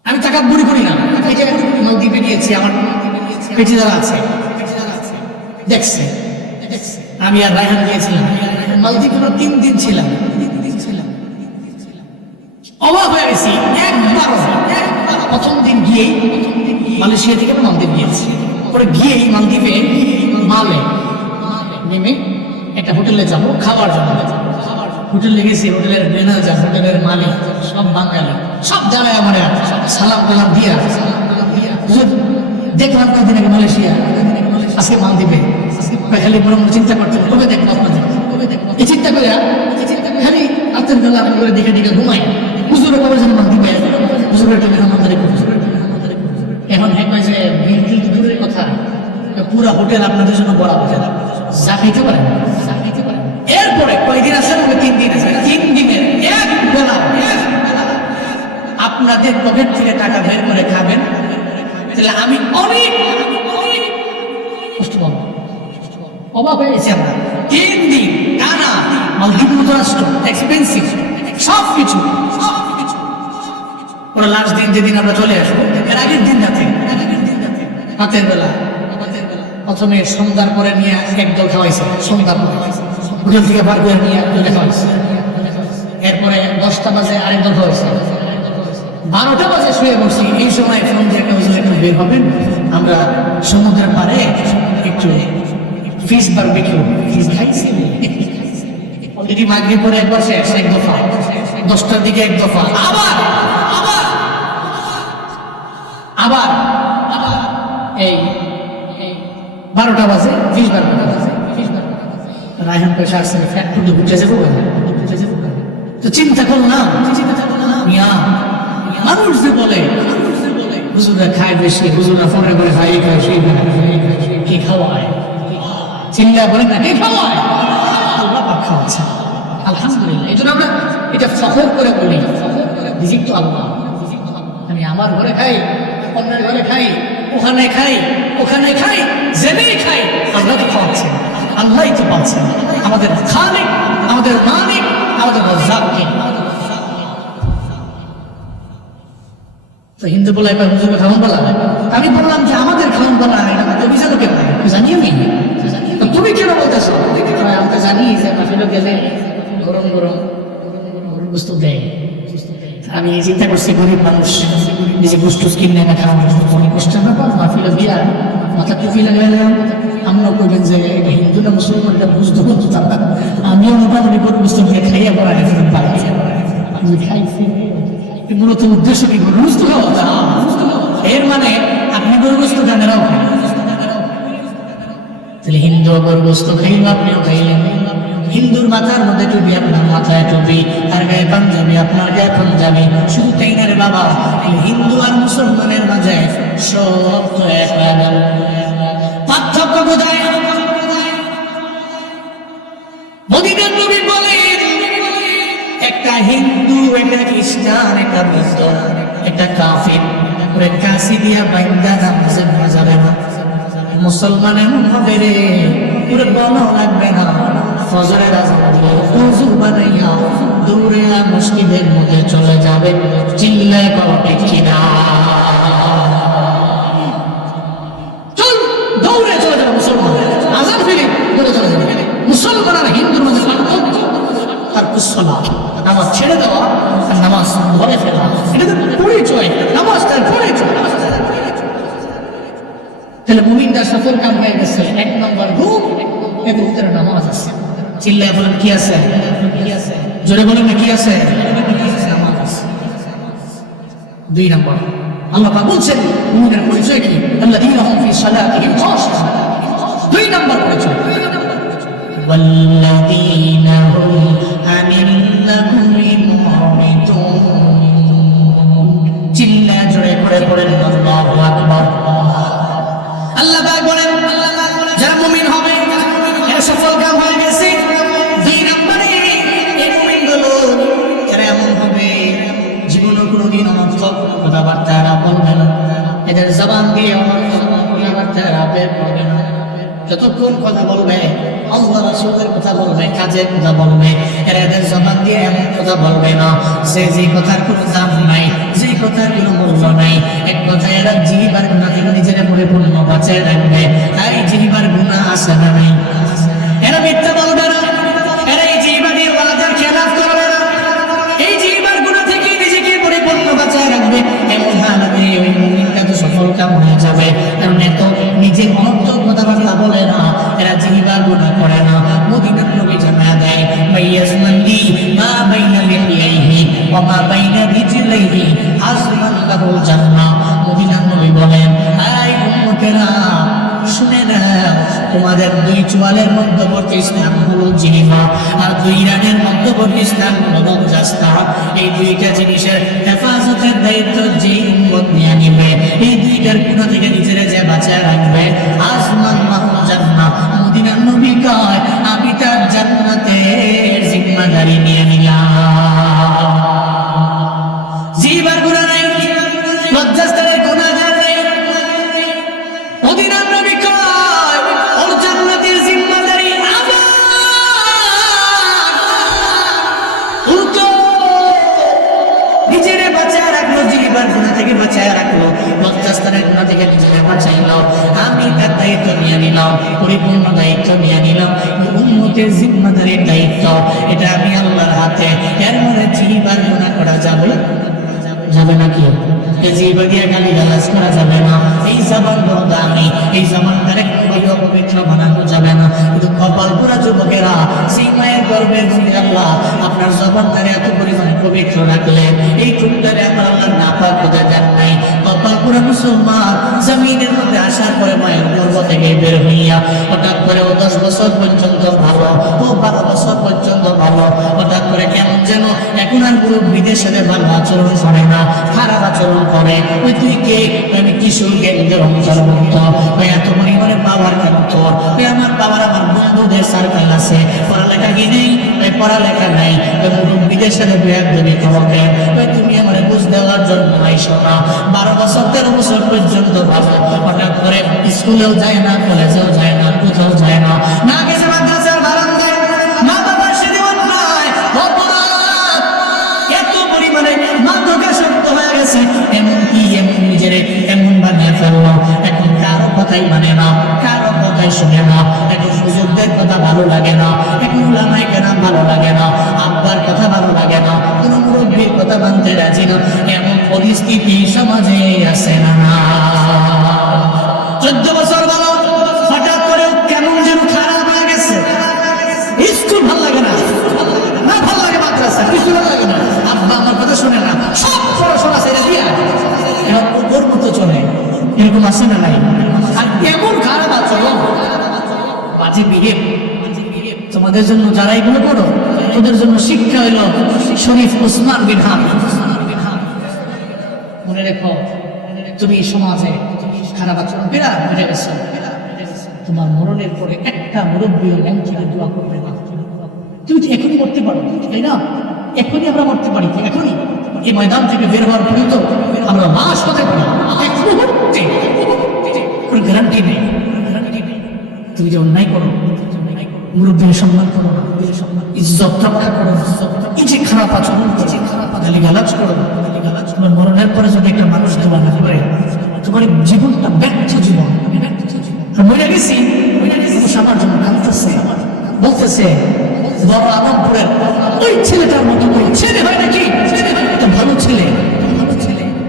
আমি তাকাব্বুরি করি না, নদীপে গিয়েছি, আমার পেটে যারা আছে দেখছে, আমি আর রায়হান গিয়েছিলাম মালদ্বীপে, 3 দিন ছিলাম, অবাক হয়ে গেছি। একবার প্রথম দিন গিয়েই মালয়েশিয়া থেকে মালদ্বীপ গিয়েছি, পরে গিয়েই মালদ্বীপে মালে নেমে একটা হোটেলে যাবো খাওয়ার জন্য। হোটেলে গেছি, হোটেলের ম্যানেজার, হোটেলের মালিক সব বাঙালি, সব জায়গায় আমার সালাম টালাম দিয়া দেখলাম কদিন আগে মালয়েশিয়া, আজকে মালদ্বীপে, খালি বরং চিন্তা করতে কবে দেখবো আপনাদের, এই চিন্তা করে খালি রাতের বেলা আমি করে দেখে দেখে ঘুমাই, হুজুরে কবে যেন মাল দিবে, হুজুরের একটা মেহমানদারি করবে। এখন এক মাসে বিল টিল দূরের কথা, পুরা হোটেল আপনাদের জন্য বড় হোটেল, চা খাইতে পারেন, চা খাইতে পারেন। এরপরে কয়দিন আছে? 3 দিন আছে। 3 দিনের এক বেলা আপনাদের পকেট থেকে টাকা বের করে খাবেন, তাহলে আমি অনেক কষ্ট পাবো, অবাক হয়ে গেছি আমরা। 3 দিন টানা মালদ্বীপ যুক্তরাষ্ট্র এক্সপেন্সিভ সব কিছু। ওরা লাস্ট দিন যেদিন আমরা চলে আসবো, এর আগের দিন রাতে রাতের বেলা প্রথমে সন্ধ্যার পরে নিয়ে একদল খাওয়াইছে, সন্ধ্যার পরে হোটেল থেকে বার করে নিয়ে একদলে খাওয়াইছে। এরপরে 10টা বাজে আরেক দল খাওয়াইছে, 12টা বাজে শুয়ে বসছি। এই সময় ফোন দিয়ে একটু বের হবেন, আমরা সমুদ্রের পাড়ে একটু ফিশ বারবিকিউ ফিশ খাইছি। অলরেডি মাগরিব পরে একবার শেষ, এক দফা, 10টার দিকে এক দফা, আবার আবার আবার আবার এই 12টা বাজে ফিশ বারবিকিউ। রায়হান পয়সা আসছে, ফ্যাক্টরি ঘুরতে যাবো, তো চিন্তা করলাম মানুষ যে বলে হুজুরা খায় বেশি, হুজুরা ফোনে করে খাই খায়, সেই কে খাওয়ায়? চিন্তা বলেন না, কে খাওয়ায়? আল্লাহ পাক খাওয়াচ্ছে, আলহামদুলিল্লাহ। এই জন্য আমরা এটা ফখর করে বলি, রিজিক তো আল্লাহ। আমি আমার ঘরে খাই, অন্যের ঘরে খাই, ওখানে খাই, ওখানে খাই, জেনেই খাই, আল্লাহ তো খাওয়াচ্ছেন, আল্লাহই তো পাচ্ছেন, আমাদের খালিক, আমাদের মালিক, আমাদের রাজ্জাক। তো হিন্দু বলে এবার হুজুর খাওয়ান বলা, আমি বললাম যে আমাদের খাওয়ান বলা এটা তো বিশাল কেন জানি আমি, তুমি কেন বলতেছো? আমরা জানি যে মাফিলে গেলে গরম গরম বস্তু দেয়। আমি চিন্তা করছি গরিব মানুষ নিজে গোষ্ঠ কিনে না খাওয়া অনেক কষ্টের ব্যাপার। মাফিলে বিয়া মাথা টুপি লাগাইলাম, আমরাও করবেন যে এটা হিন্দু না মুসলমান এটা বুঝতে বলতো তারা, আমিও মোটামুটি গরু বস্তু দিয়ে খাইয়া পড়া খাইছি। মূলত উদ্দেশ্য কি গরু বস্তু খাওয়া? এর মানে আপনি গরু বস্তু জানেরাও খাই, তাহলে হিন্দু গরু বস্তু খাইল, আপনিও খাইলেন। হিন্দুর মাথার মধ্যে টুপি, আপনার মাথায় টুপি, আর গায়ে পাঞ্জাবি, আপনার গায়ে পাঞ্জাবি, শুধু তাই না রে বাবা, হিন্দু আর মুসলমানের মাঝে সব তো এক। পার্থক্য কোথায়? মদিনার নবী বলেন একটা হিন্দু, একটা খ্রিস্টান, একটা বৌদ্ধ, একটা কাফির, ওরে কাশি দিয়া বাইন্দা নামাজে যাবে না। মুসলমান এমন হবে রে, ওরে বলা লাগবে না, ফজরের আযান দিয়ে ওযু বানাইয়া দৌড়ে মসজিদের মধ্যে চলে যাবে। চিল্লায় বলো ঠিক কিনা? চল দৌড়ে চলে যাবে মুসলমান, আযান ফিরে দৌড়ে চলে যাবে। মুসলমান আর হিন্দুর মধ্যে পার্থক্য তার কুসলাত, নামাজ ছেড়ে দেওয়া আর নামাজ ধরে ফেলা, এটা তো পরিচয়, নামাজ তার পরিচয়। তাহলে মুমিনরা সফল কাম হয়ে গেছে। 1 নম্বর ঘুম, এর ভিতরে নামাজ আছে। চিল্লায় বলেন কি আছে? জোরে বলেন না কি আছে? নামাজ আছে। 2 নম্বর আল্লাহ পাক বলছেন মুমিনের পরিচয় কি? আল্লাযীনা হুম ফি সালাতিহিম খাশিউন। 2 নম্বর পরিচয় ওয়াল্লাযীনা হুম আনিল লাগwi মুরিদুন। চিল্লায় জোরে করে পড়েন আল্লাহু আকবার। আল্লাহ পাক বলেন যারা মুমিন হবে এরা সফল কাম হয়ে গেছে। 2 নম্বরে এই মুমিনগুলো এরা এমন হবে জীবনে কোনোদিন অনর্থক কথাবার্তা এরা বলবে না, এদের জবান দিয়ে অনর্থক কথাবার্তা এরা বের করবে না। যতক্ষণ কথা বলবে আল্লাহ রাসূলের কথা বলবে, কাজের কথা বলবে, এরা এদের জবান দিয়ে এমন কথা বলবে না যে কথার কোনো দাম নাই, যে কথার কোনো মূল্য নাই। এক কথায় এরা জিহিবার গুনাহ থেকে নিজেরা পরিপূর্ণ বাঁচায় রাখবে। তাই জিহিবার গুনাহ আছে না নাই? এরা মিথ্যা বলবে না, এরা এই জিহিবা দিয়ে ওয়াদার খেলাফ করবে না, এই জিহিবার গুনাহ থেকে নিজেকে পরিপূর্ণ বাঁচায় রাখবে। এমন হালাতে ওই মুমিনটা তো সফল কাম হয়ে যাবে। কারণ এত নিজের অনর্থক কথাবার্তা বলে না, এরা জিহিবার গুনাহ করে না। মদিনার নবী জানা দেয় মাইয়াজমালি মা বাইনা লিহিয়াইহি ওয়া মা বাইনা রিজলাইহি আজমান লাহুল জান্নাহ। মদিনার নবী বলেন, আয় উম্মতেরা শুনে নাও, তোমাদের 2 চোয়ালের মধ্যবর্তী স্থান হলো জিহ্বা আর 2 রানের মধ্যবর্তী স্থান হলো বক্ষস্থল। এই 2টা জিনিসের হেফাজতের দায়িত্ব যে উম্মত নিয়ে নিবে, এই 2টার কোণা থেকে নিজেরা যে বাঁচায় রাখবে, আসমান মাহুল জান্নাত। মদিনার নবী কয় আমি তার জান্নাতের জিম্মাদারি নিয়ে নিলাম। জিহ্বার গুনাহ নাই, লজ্জাস্থানের গুনাহগার নাই। মদিনার নবী কয় ওর জান্নাতের জিম্মাদারি আমার। উল্টো নিজেরে বাঁচায় রাখলো, জিহ্বার গুনাহ থেকে বাঁচায় রাখলো, লজ্জাস্থানের গুনাহ থেকে নিজেরে বাঁচাইলো। আমি তার দায়িত্ব নিয়ে নিলাম, পরিপূর্ণ দায়িত্ব নিয়ে নিলাম। উম্মতের জিম্মাদারির দায়িত্ব এটা আমি আল্লাহর হাতে। এর মানে জিহ্বার গুনাহ করা যাবে যাবে নাকি? এই জিহ্বা দিয়ে গালিগালাজ করা যাবে না। এই জবান বড় দামি, এই জবানটারে কোনোভাবে অপবিত্র বানানো যাবে না। কিন্তু কপাল পুরা যুবকেরা, সেই মায়ের গর্ভের মধ্যে আল্লাহ আপনার জবানটারে এত পরিমাণে পবিত্র রাখলেন, এই টুকটারে আপনার আল্লাহ নাপাক হতে দেন নাই। কপাল পুরা মুসলমান জমিনের মধ্যে আসার পরে মায়ের গর্ভ থেকে বের হইয়া হঠাৎ করে ও 10 বছর পর্যন্ত ভালো, ও 12 বছর পর্যন্ত ভালো, হঠাৎ করে কেমন যেন এখন আর মুরব্বীদের সাথে ভালো আচরণ করে না, খারাপ আচরণ করে। ওই তুই কে? আমি কিশোর কেন্দ্রের অন্তর্ভুক্ত। ওই এত পরিমাণে পাওয়ার কেন তোর? ওই আমার বাবার আমার বন্ধুদের সার্কেল আছে, পড়ালেখা কি নেই? ওই পড়ালেখা নাই। ওই মুরব্বীদের সাথে বেয়াদবি করবে। ওই তুমি আমার বুঝ দেওয়ার জন্য আইসো না। 12 বছর 13 বছর পর্যন্ত ভালো, হঠাৎ করে স্কুলেও যায় না, কলেজেও যায় না, কোথাও যায় না, না গেছে মাদ্রাসার বারান্দায়, মা বাবার সাথে অন্যায় অপরাধ, এত পরিমাণে মাদকাসক্ত হয়ে গেছে, এমনকি এমন নিজের এমন বানিয়ে ফেললো, এখন কারো কথাই মানে না, কারো কথাই শুনে না, এখন হুজুরদের কথা ভালো লাগে না, এখন উলামায়ে কেরাম ভালো লাগে না, আব্বার কথা ভালো লাগে না, কোনো মুরব্বীর কথা মানতে রাজি না। এমন পরিস্থিতি সমাজে আছে না? 14 বছর ভালো, হঠাৎ করে কেমন যেন খারাপ হয়ে গেছে। স্কুল ভালো লাগে না, না ভালো লাগে মাদ্রাসা, কিছু ভালো লাগে না, আব্বা আমার কথা শুনে না, সব পড়াশোনা ছেড়ে দিয়া এখন ওর মতো চলে। এরকম আছে না নাই? আর কেমন খারাপ আচরণ, বাজে বিহেভ। তোমাদের জন্য যারা এগুলো করো, তোদের জন্য শিক্ষা হইল শরীফ ওসমান বিন হাফিজ। মনে রেখো, তুমি সমাজে খারাপ আচরণ বিরাট বেড়ে গেছো, তোমার মরণের পরে একটা মুরব্বীও ল্যাংচারে দোয়া করবে না। তুমি তো এখনই মরতে পারো, তাই না? এখনই আমরা মরতে পারি, এখনই এই ময়দান থেকে বের হওয়ার পর্যন্ত আমরা লাশ হতে পারি, এক মুহূর্তে, কোনো গ্যারান্টি নেই। তুমি যে অন্যায় করো, মুরব্বীর সম্মান করো না, ইজ্জত রক্ষা করো না, এই যে খারাপ আচরণ করো, গালিগালাজ করো, তোমার মরণের পরে যদি একটা মানুষ দোয়া না করে, তোমার জীবনটা ব্যর্থ জীবন। মরে গেছি আমার জন্য কাঁদতেছে, বলতেছে বড় আনন্দপুরের ওই ছেলেটার মতো ওই ছেলে হয় নাকি? একটা ভালো ছেলে,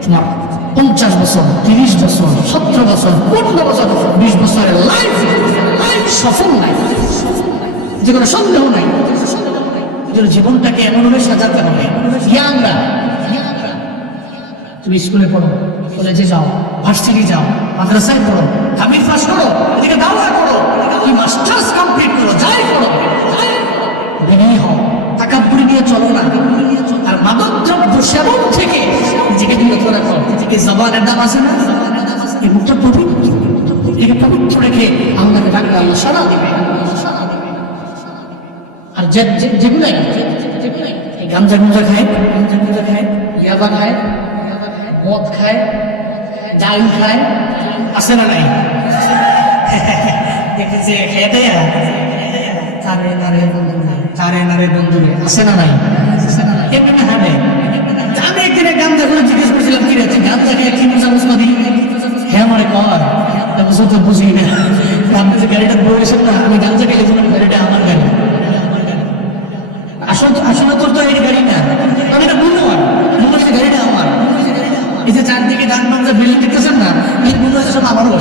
তোমার 50 বছর, 30 বছর, 17 বছর, 15 বছর, 20 বছরের লাইফ সফল নাই, যে কোনো সন্দেহ নাই। জীবনটাকে এমনভাবে সাজাতে হবে। ইয়াংরা, তুমি স্কুলে পড়ো, কলেজে যাও, ভার্সিটি যাও, মাদ্রাসায় পড়ো, কামিল পাস করো, এদিকে দাওয়া করো, তুমি মাস্টার্স কমপ্লিট করো, যাই করো, বিনয়ী হও, তাকাব্বুরি নিয়ে চলো না। আর মাদকদ্রব্য সেবন থেকে নিজেকে বিরত রাখো। এই জবানের দাম আছে না? এই মুখটা পবিত্র, একে পবিত্র রেখে আমাদেরকে ডাকলে আল্লাহ সাড়া দেবে। আর যেগুলাই গাঞ্জা গুঞ্জা খায়, ইয়াবা খায়, মদ খায়, ডাল খায়, আছে না নাই? দেখেছে খেয়ে দেয়া তারে নারে বন্ধুরে, তারে নারে বন্ধুরে, আছে না নাই? এমনি হবে। আমি একদিনে গাঞ্জা করে জিজ্ঞেস করছিলাম, কি রে গাঞ্জা খেয়ে কি মজা বুঝবা দিই? হ্যাঁ আমার কর, বুঝতে তো বুঝি না। আপনি যে গাড়িটা বলেছেন না, আমি গাঞ্জা খেলে গাড়িটা আমার গাড়ি, আসলে তোর তো এই গাড়ি না, তবে এটা মনে হয় গাড়িটা আমার। এই যে চারদিকে ডান বাম যে বিল্ডিং দেখতেছেন না, এই মনে হচ্ছে সব আমারও।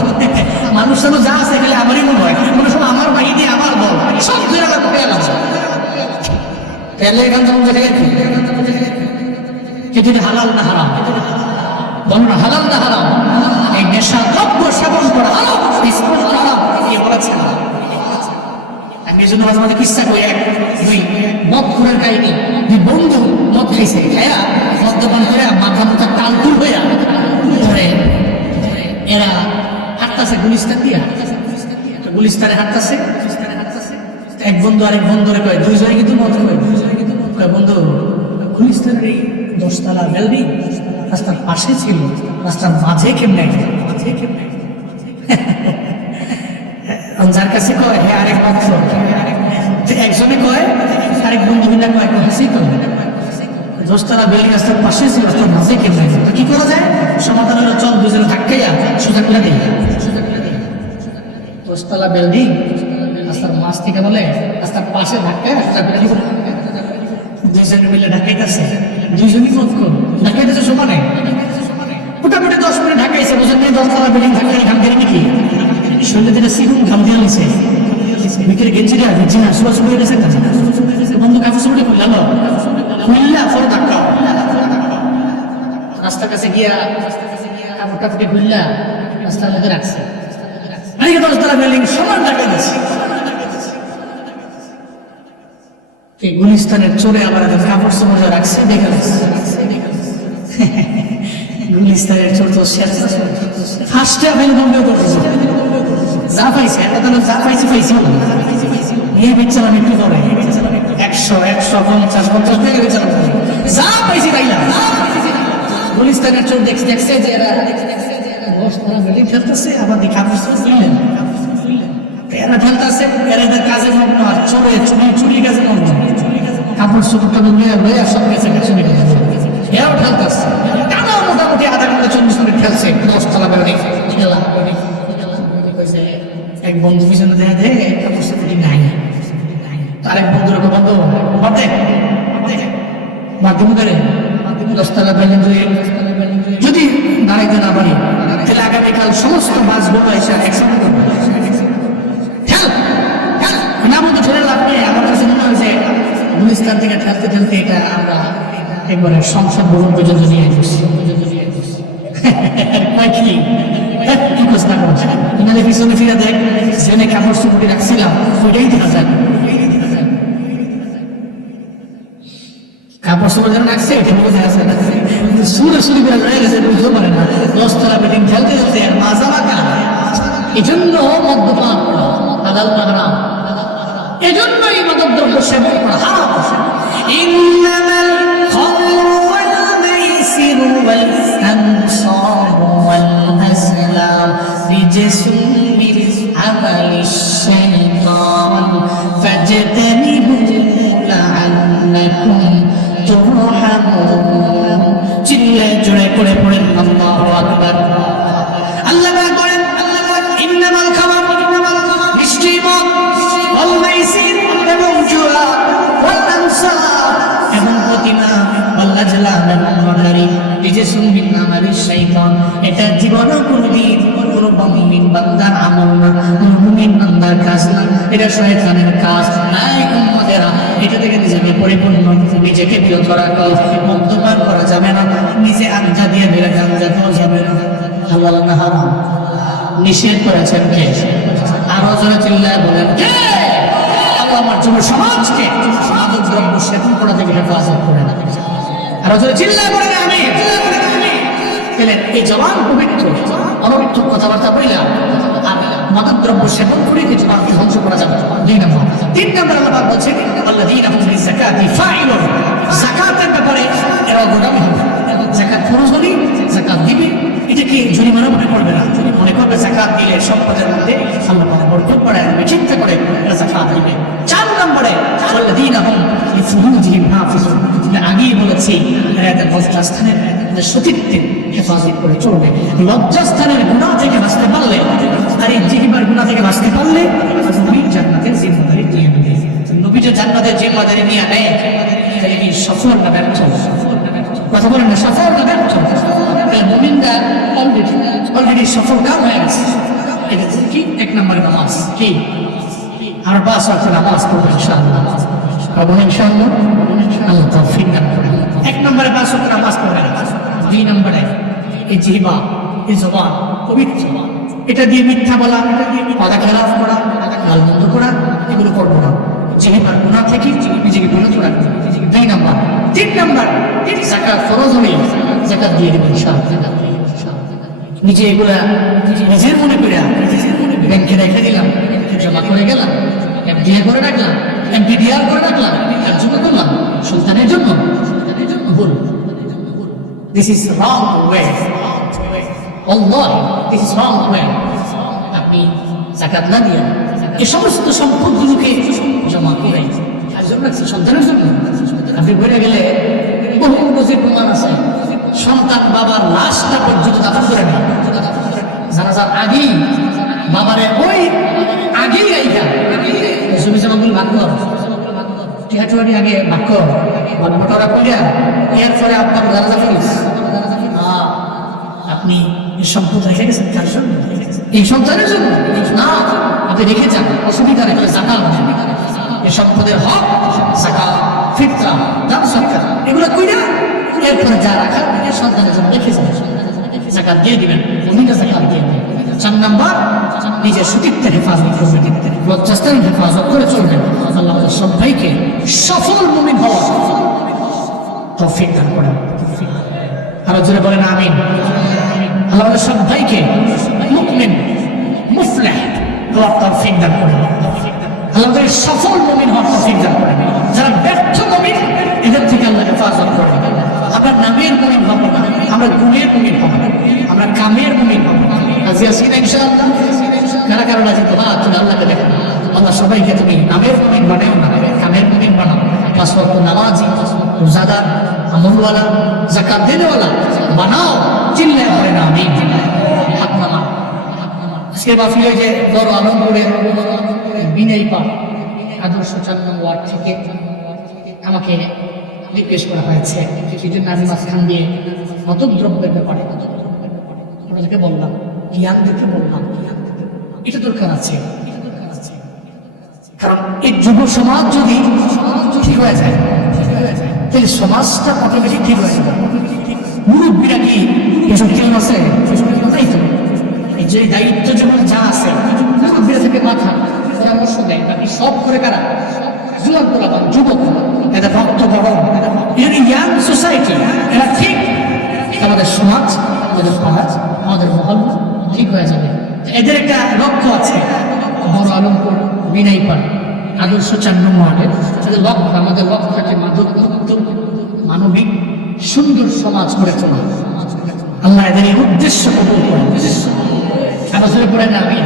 মানুষ যেন যা আছে গেলে আমারই মনে হয়, মনে সব আমার বাড়ি দিয়ে আমার বল, সব ধরে আমার পেয়ে গেছে। তেলে গান যেমন দেখে কিন্তু হালাল না হারাম, বল না হালাল না হারাম। এই নেশা দ্রব্য সেবন করা হারাম, এই স্পোর্ট হারাম, এই বলেছে এই জন্য মাঝে মাঝে কিস্সা কই, এক দুই মদ ঘুরের কাহিনী। দুই বন্ধু মদ খাইছে, খাইয়া মদ্যপান করে মাথা মাথা টালটুল হইয়া ধরে এরা হাঁটতেছে গুলিস্তান দিয়া, গুলিস্তানে হাঁটতেছে। এক বন্ধু আরেক বন্ধুরে কয়, দুইজনে কিন্তু মদ কয়, বন্ধু গুলিস্তানের এই 10 তলা বিল্ডিং রাস্তার পাশে ছিল, রাস্তার মাঝে কেমনে যার কাছে কয় হ্যাঁ আরেক বন্ধু, একজনে কয় আরেক বন্ধু মিলে কয় হাসি তো 10 তলা বিল্ডিং রাস্তার পাশে ছিল, রাস্তার মাঝে কেমনে। তো কি করা যায়? সমাধান হলো চল দুজনে ধাক্কাইয়া সোজা করে দিই। 10 তলা বিল্ডিং রাস্তার মাঝ থেকে বলে রাস্তার পাশে ধাক্কায় দুইজনে মিলে ঢাকাইতেছে, দুইজনই মত কর ঢাকাইতেছে সমানে, মোটামুটি 10 মিনিট ঢাকাইছে। বুঝলেন 10 তলা বিল্ডিং ঢাকাই ঘাম দিয়ে নাকি শরীরে যেটা সিগুন ঘাম দিয়ে নিছে, বিকেলে গেঞ্জিটা দিচ্ছি না সুবা সুবা গেছে বন্ধু কাপড় সুবড়ে খুলল খুললা ফর ধাক্কা রাস্তার কাছে গিয়া কাপড়টা ফুটে খুললা রাস্তার মধ্যে রাখছে। 10 তলা বিল্ডিং সমান ঢাকাই দিচ্ছে। গুলিস্তানের চোরে আবার কাপড় চোপড় রাখছে, দেখে গুলিস্তানের চোর তো ফার্স্টে আপনি বন্ধু করতেছে যা পাইছে, যা পাইছে পাইছি নিয়ে বেচালাম একটু পরে 100 150 50 টাকা বেচালাম, যা পাইছি তাই না। গুলিস্তানের চোর দেখছে যে এরা 10 তলা বিল্ডিং খেলতেছে, আবার কাপড় চোপড় তুললেন, এরা ঢালতেছে, এদের কাজে মগ্ন, আর চোরে চুরি কাজে মগ্ন, কাপড় চোপড়টা লইয়া সব গেছে চুরি কাজে, এরাও ঢালতেছে। টানা মোটামুটি আধা ঘন্টা 40 মিনিট খেলছে 10 তলা বিল্ডিং খেলা। এক বন্ধু পিছনে দেখা দেয় কাপড় চোপড় নাই, আরেক বন্ধুর বন্ধু বাদে মাধ্যম করে 10 তলা বিল্ডিং যদি দাঁড়াইতে না পারি তাহলে আগামীকাল সমস্ত বাসগুলো এসে একসঙ্গে করবে। আমার কাছে মনে হয় যে গুলিস্তান থেকে ঠেলতে ঠেলতে এটা আমরা একবারে সংসদ ভবন পর্যন্ত নিয়ে আসছি। কি প্রশ্ন করছে তোমাদের পিছনে ফিরে দেখ, সেখানে কাপড় চুপড়ি রাখছিলাম ওইটাই দেখা যায়, কাপড় চোপড় যেন রাখছে এটা বোঝা আছে না, সুরে সুরি বেড়ে রয়ে গেছে বুঝতে পারে না। 10 তলা বিল্ডিং খেলতে খেলতে আর মাজা বাঁকা, এই জন্য মদ্যপান করা আদাল পাগড়া, এজন্যই মাদকদ্রব্য সেবন করা হারাম। ইন্নামাল খামরু ওয়াল মাইসিরু ওয়াল আনসাবু ওয়াল আজলাম রিজসুম মিন আমালিশ শাইতান ফাজতানিবুহু লাআল্লাকুম তুরহামুন। চিল্লায় জোরে করে পড়েন আল্লাহু আকবার। আল্লাহ বলেন ইন্নামাল খামর, নিশ্চয়ই মদ, ওয়াল মাইসির এবং জুয়া, ওয়াল আনসাব এবং প্রতিমা, ওয়াল আজলাম এবং লটারি, রিজসুম মিন আমালিশ শাইতান। এটা জীবনে কোনদিন কোন মুমিন বান্দার আমল না, কোন মুমিন বান্দার কাজ না, এটা শয়তানের কাজ। নাই উম্মতেরা এটা থেকে নিজেকে পরিপূর্ণ নিজেকে বিরত রাখো। মদ্যপান করা যাবে না, নিজে আঞ্জা দিয়ে বেড়ে গাঞ্জা দেওয়া যাবে না, হালাল না হারাম নিষেধ করেছেন কে? আরো জোরে চিল্লায় বলেন কে? আল্লাহ আমার যুব সমাজকে মাদক দ্রব্য সেবন করা থেকে হেফাজত করে না। আরো জোরে চিল্লায় বলেন আমি। এই জবান পবিত্র, অপবিত্র কথাবার্তা বললাম আর মাদক দ্রব্য সেবন করে কিছু জবানকে ধ্বংস করা যাবে। 2 নম্বর। 3 নম্বর আল্লাহ বলছেন আল্লাযীনা হুম বিযাকাতি ফাইলুন, যাকাতের ব্যাপারে এরা গোলামি হবে। যাকাত খরচ হলে যাকাত দিবে, এটাকে জরিমানা মনে করবে না, মনে করবে যাকাত দিলে সম্পদের মধ্যে আল্লাহ পাক বরকত বাড়ায় দেবে, চিন্তা করে এরা যাকাত দিবে। 4 নম্বরে আল্লাযীনা হুম লিফুরুজিহিম হাফিজুন, আগেই বলেছি এরা এদের লজ্জাস্থানের সতীত্বের হেফাজত করে চলবে। লজ্জাস্থানের গুনাহ থেকে বাঁচতে পারলে আর এই জিহ্বার গুনাহ থেকে বাঁচতে পারলে নবীর জান্নাতের জিম্মাদারি নিয়ে নেবে। নবী যে জান্নাতের জিম্মাদারি নিয়ে নেয় তাহলে কি সফল না ব্যর্থ? কথা বলেন না, সফল না ব্যর্থ? মুমিনরা অলরেডি সফল কাম হয়ে গেছে। এটা কি 1 নম্বরে নামাজ, কি আর 5 ওয়াক্ত নামাজ পড়বে ইনশাআল্লাহ। এবং ইনশাআল্লাহ আল্লাহ তৌফিক দান করুন। 1 নম্বরে 5 ওয়াক্ত নামাজ পড়বে। 2 নম্বরে এই জিহ্বা, এই জবান পবিত্র, এটা দিয়ে মিথ্যা বলা, ওয়াদা খেলাফ করা, গালমন্দ করা, এগুলো করবো না। যেহেবার গুনাহ থেকে নিজেকে বিরত রাখবো। 2 নাম্বার। 3 নাম্বার, যাকাত ফরজ হলে যাকাত দিয়ে দেবেন ইনশাআল্লাহ। নিজে এগুলা নিজের মনে করে ব্যাংকে রেখে দিলাম, জমা করে গেলাম, এফডিআই করে রাখলাম, এমপিডিআর করে রাখলাম, তার জন্য করলাম, সন্তানের জন্য ভুল। This is wrong way. Allah, this is wrong way. আপনি যাকাত না দিয়ে এই সমস্ত সম্পদগুলোকে জমা করে একজন রাখছি সন্তানের জন্য। আপনি বলে গেলে বহু নজির প্রমাণ আছে, সন্তান বাবার লাশটা পর্যন্ত দাফন করে না, জানাজার আগেই বাবারে ওই আগেই রাইখা জমি জমাগুলো ভাগ কর, টিহাটুয়ারি আগে ভাগ কর, মোটরা করিয়া এরপরে আপনার জানাজা করিস। আপনি এই সম্পদ রেখে গেছেন কার জন্য? এই সন্তানের জন্য না, আপনি রেখে যান, অসুবিধা নেই, যাকাত এই সম্পদের হক, যাকাত, ফিতরা, দান সদকা এগুলো কইরা এরপরে যা রাখা সন্তানের জন্য রেখে যান, যাকাত দিয়ে দিবেন, উনিটা যাকাত দিয়ে দিবেন। 4 নাম্বার, নিজের সতীত্বের হেফাজত করবেন, লজ্জাস্থানের হেফাজত করে চলবেন। আল্লাহ আমাদের সবাইকে সফল মুমিন হওয়ার তৌফিক দান করেন। আরো জোরে বলেন আমিন। আল্লাহ আমাদের সবাইকে মুমিন মুফলিহ হওয়ার তৌফিক দান করেন। আল্লাহ আমাদের সফল মুমিন হওয়ার তৌফিক দান করেন। যারা ব্যর্থ মুমিন এদের থেকে আল্লাহ হেফাজত করেন। আমরা নামের মুমিন হব না, আমরা গুণের মুমিন হব, আমরা কামের মুমিন হব। আজি আসিনা ইনশাআল্লাহ। কারা কারণ আছে তো তুমি আল্লাহকে দেখো, আল্লাহ সবাইকে তুমি নামের মুমিন বানাও না, কামের মুমিন বানাও। 5 ওয়াক্ত নামাজি, রোজাদার, আমলওয়ালা, যাকাত দেনেওয়ালা বানাও। চিল্লায় পড়ে না আমিন। হাত নামা। আজকে মাহফিলে যে বড় আলমপুরের বিনয় পা আদর্শ 4 নং ওয়ার্ড থেকে আমাকে রিকোয়েস্ট করা হয়েছে, সেই জন্য আমি মাঝখান দিয়ে মতদ্রব্যের ব্যাপারে ওনাদেরকে বললাম, জ্ঞানদেরকে বললাম, এটা দরকার আছে। কারণ এই যুব সমাজ যদি ঠিক হয়ে যায় তাহলে সমাজটা অটোমেটিক ঠিক হয়ে যাবে। মুরব্বীরা কি এসব কেমন আছে? তাই তো এই যে দায়িত্ব যেমন যা আছে মুরব্বীরা থেকে মাথা পরামর্শ দেয়, বাকি সব করে কারা? যুবক, এটা ভক্ত বড়, এটা ইয়াং সোসাইটি, এরা ঠিক আমাদের সমাজ, আমাদের সমাজ, আমাদের মহল ঠিক হয়ে যাবে। এদের একটা লক্ষ্য আছে, বড় আলমপুর বিনয় পান আদর্শ 4 নং ওয়ার্ডের লক্ষ্য, আমাদের লক্ষ্য আছে মাদক মুক্ত মানবিক সুন্দর সমাজ গড়ে তোলা। আল্লাহ এদের এই উদ্দেশ্য কবুল করেন। আমাদের পরে না আমি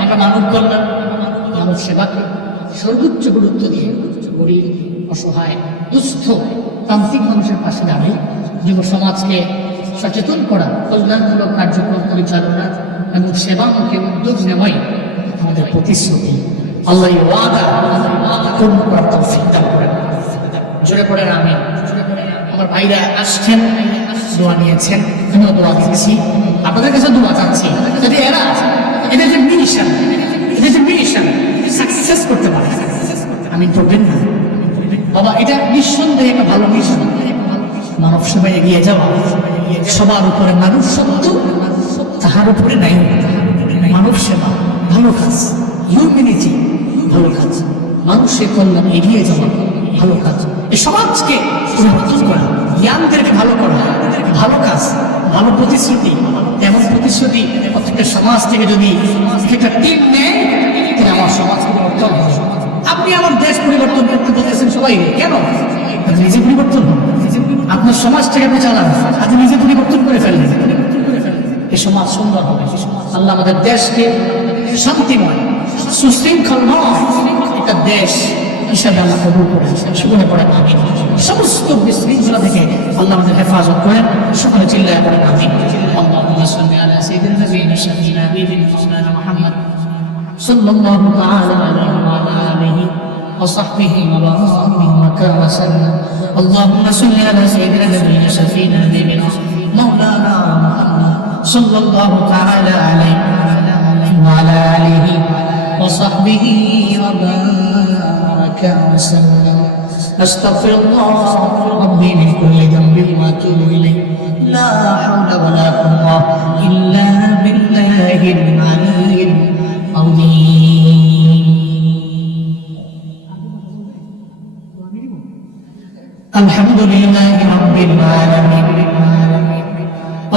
আমরা মানব কল্যাণ, মানব সেবাকে সর্বোচ্চ গুরুত্ব দিয়ে গরিব, অসহায়, দুস্থ, প্রান্তিক মানুষের পাশে দাঁড়িয়ে যুব সমাজকে সচেতন করা, কল্যাণমূলক কার্যক্রম পরিচালনা এবং সেবামুখী উদ্যোগ নেওয়াই আমাদের প্রতিশ্রুতি। আল্লাহ ওয়াদা পূর্ণ করার তৌফিক দান করেন। জোরে পড়েন আমিন। আমার ভাইরা আসছেন, দোয়া নিয়েছেন, আমিও দোয়া দিচ্ছি, আপনাদের কাছে দোয়া চাচ্ছি যদি এরা এদের যে মিশন সাকসেস করতে পারে। আমি করবেন না বাবা, এটা নিঃসন্দেহে একটা ভালো মিশন। মানব সেবায় এগিয়ে যাওয়া, সবার উপরে মানুষ সত্য, তাহার উপরে নাই মানব সেবা, ভালো কাজ, হিউম্যানিটি, ভালো কাজ, মানুষের কল্যাণ এগিয়ে যাওয়া, ভালো কাজ, এই সমাজকে পরিবর্তন করা, জ্ঞানদেরকে ভালো করা, ভালো কাজ, ভালো প্রতিশ্রুতি। এমন প্রতিশ্রুতি প্রত্যেকটা সমাজ থেকে যদি একটা টিম নেয় তাহলে আমার সমাজ পরিবর্তন হবে। আপনি আমার দেশ পরিবর্তন করতে বলতেছেন সবাই, কেন? নিজে পরিবর্তন হবে, আপনার সমাজ থেকে আপনি চালান, আপনি নিজে পরিবর্তন করে ফেললেন, এই সমাজ সুন্দর হবে। আল্লাহ আমাদের দেশকে শান্তিময়, সুশৃঙ্খল একটা দেশ হিসাবে আল্লাহ কবুল করেন। সেগুলো পড়েন আমিন। সমস্ত বিশৃঙ্খলা থেকে আল্লাহ আমাদের হেফাজত করেন। সকলে চিল্লায় পড়েন আমিন। আল্লাহুম্মা সাল্লি আলা সাইয়্যিদিনা নাবিয়িনা শাফিঈনা হাবিবিনা মুহাম্মদ সাল্লাল্লাহু তাআলা আলাইহি ওয়া আলা আলিহি ওয়া সাহবিহি ওয়া বারাকা ওয়া সাল্লাম। আল্লাহুম্মা সাল্লি আলা সাইয়্যিদিনা নাবিয়িনা শাফিঈনা হাবিবিনা মাওলানা মুহাম্মদ সাল্লাল্লাহু তাআলা আলাইহি ওয়া আলা আলিহি ওয়া সাহবিহি ওয়া বারাকা ওয়া সাল্লাম। أستغفر الله ربي من كل ذنب وأتوب إليه. لا حول ولا قوة إلا بالله العلي العظيم.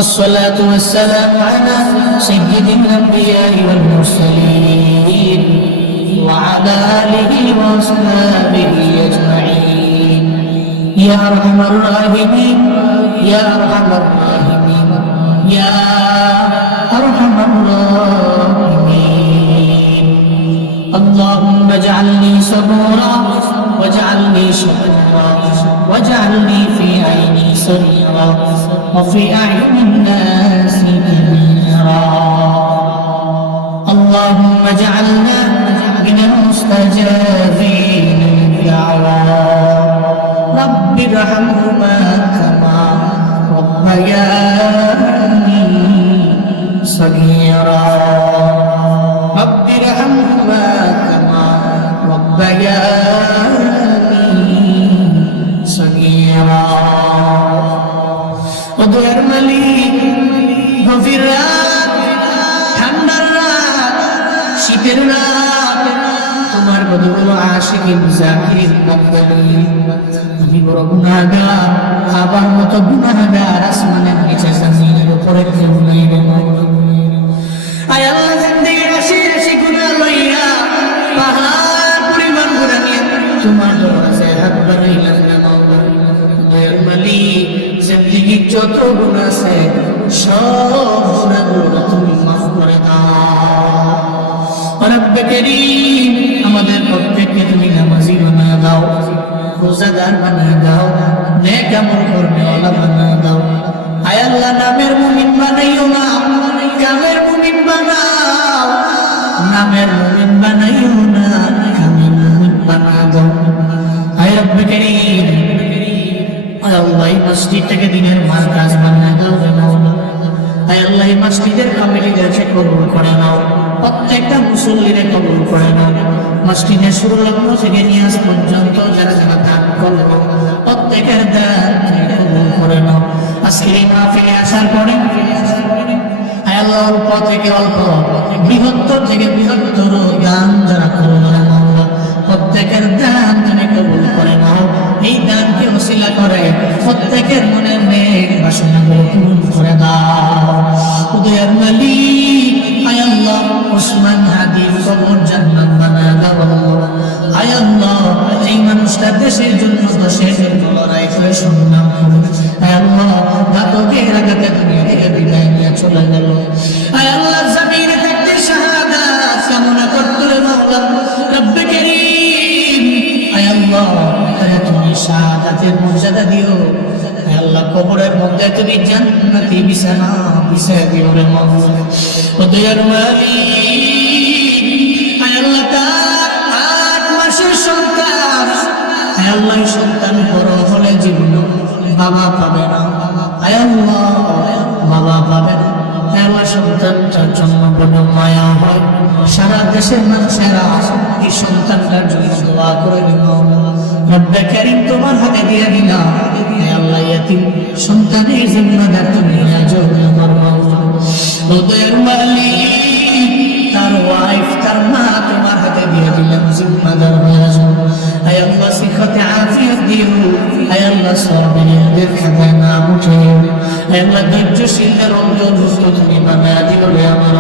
والصلاة والسلام على سيد الأنبياء والمرسلين وعلى آله وأصحابه أجمعين يا أرحم الراحمين يا أرحم الراحمين يا أرحم الراحمين اللهم اجعلني صبورا واجعلني شكورا واجعلني في عيني سريرا وفي أعين الناس نيرا اللهم اجعلنا من المستجابين للدعوات رب ارحمهما كما ربياني صغيرا رب ارحمهما كما ربياني صغيرا ওদের মালিক গভীর রাত ঠান্ডার রাত শীতের রাত তোমার কতগুলো আশিকিন জাকির আমি বড় গুনাহগার আবার মতো গুনাহগার আসমানের নিচে জমিনের উপরে কেউ নাই রে আয় আল্লাহ জিন্দেগি রাশি রাশি গুনাহ লইয়া পাহাড় পরিমাণ গুনাহ নিয়ে তোমার দরজায় হাত বাড়াইলাম না মাওলা ওদের মালিক জিন্দেগি যত গুনাহ আছে সব গুনাহগুলো তুমি মাফ করে দাও রব্বে কারীম আমাদের প্রত্যেককে তুমি নামাজি বানায় দাও রোজাদার বানায় দাও নেক আমল করনেওয়ালা বানায় দাও আয় আল্লাহ নামের মুমিন বানাইও না কামের মুমিন বানাও নামের মুমিন বানাইও না কামের মুমিন বানায় দাও আয় রব্বে কারীম আয় আল্লাহ এই মসজিদটাকে দিনের মারকাজ বানায় দাও রে মাওলা আয় আল্লাহ এই মসজিদের কমিটিদেরকে কবুল করে নাও প্রত্যেকটা মুসল্লিরে কবুল করে নাও মসজিদের শুরু লগ্ন থেকে নিয়ে আজ পর্যন্ত যারা যারা দান করলো প্রত্যেকের দান কবুল করে নাও আজকের এই মাহফিলে আসার পরে আয় আল্লাহ অল্প থেকে অল্প বৃহত্তর থেকে বৃহত্তর দান যারা করলো আল্লাহ প্রত্যেকের দান তুমি কবুল করে নাও এই দানকে ওসিলা করে প্রত্যেকের মনের নেক বাসনাগুলো পূরণ করে দাও উদয়ের মালিক আয় আল্লাহ ওসমান হাদির কবর জান্নাত বানায় দাও আয় আল্লাহ এই মানুষটা দেশের জন্য দেশের জন্য লড়াই করে সংগ্রাম করে আয় আল্লাহ ঘাতকের আঘাতে দুনিয়া থেকে বিদায় নিয়ে চলে গেল আয় আল্লাহ জমিনে থাকতে শাহাদাত কামনা করতে মাওলা রব্বে কারীম আয় আল্লাহ তুমি শাহাদাতের মর্যাদা দিও আয় আল্লাহ কবরের মধ্যে তুমি জান্নাতি বিছানা বিছায় দিও রে মাওলা ও দয়ার মালিক আয় আল্লাহ তার 8 মাসের সন্তান আয় আল্লাহ সন্তান বড় হলে জীবন বাবা পাবে না আয় আল্লাহ বাবা পাবে না আয় আল্লাহ সন্তানটার জন্য বড় মায়া হয় সারা দেশের মানুষেরা এই সন্তানটার জন্য দোয়া করে দিল রব্বে কারীম তোমার হাতে দিয়ে দিলাম হে আল্লাহ ইয়াতিম সন্তানের জিম্মাদার তুমি আজও আমার মাওলা ওদের মালিক তার ওয়াইফ তার মা তোমার হাতে দিয়ে দিলাম জিম্মাদার হয়ে যাও হে আল্লাহ সিহতে আফিয়ত দিও হে আল্লাহ সবরের খাতায় নাম উঠে হে আল্লাহ ধৈর্যশীলদের অন্তর তুমি বানায় দিও রে আমার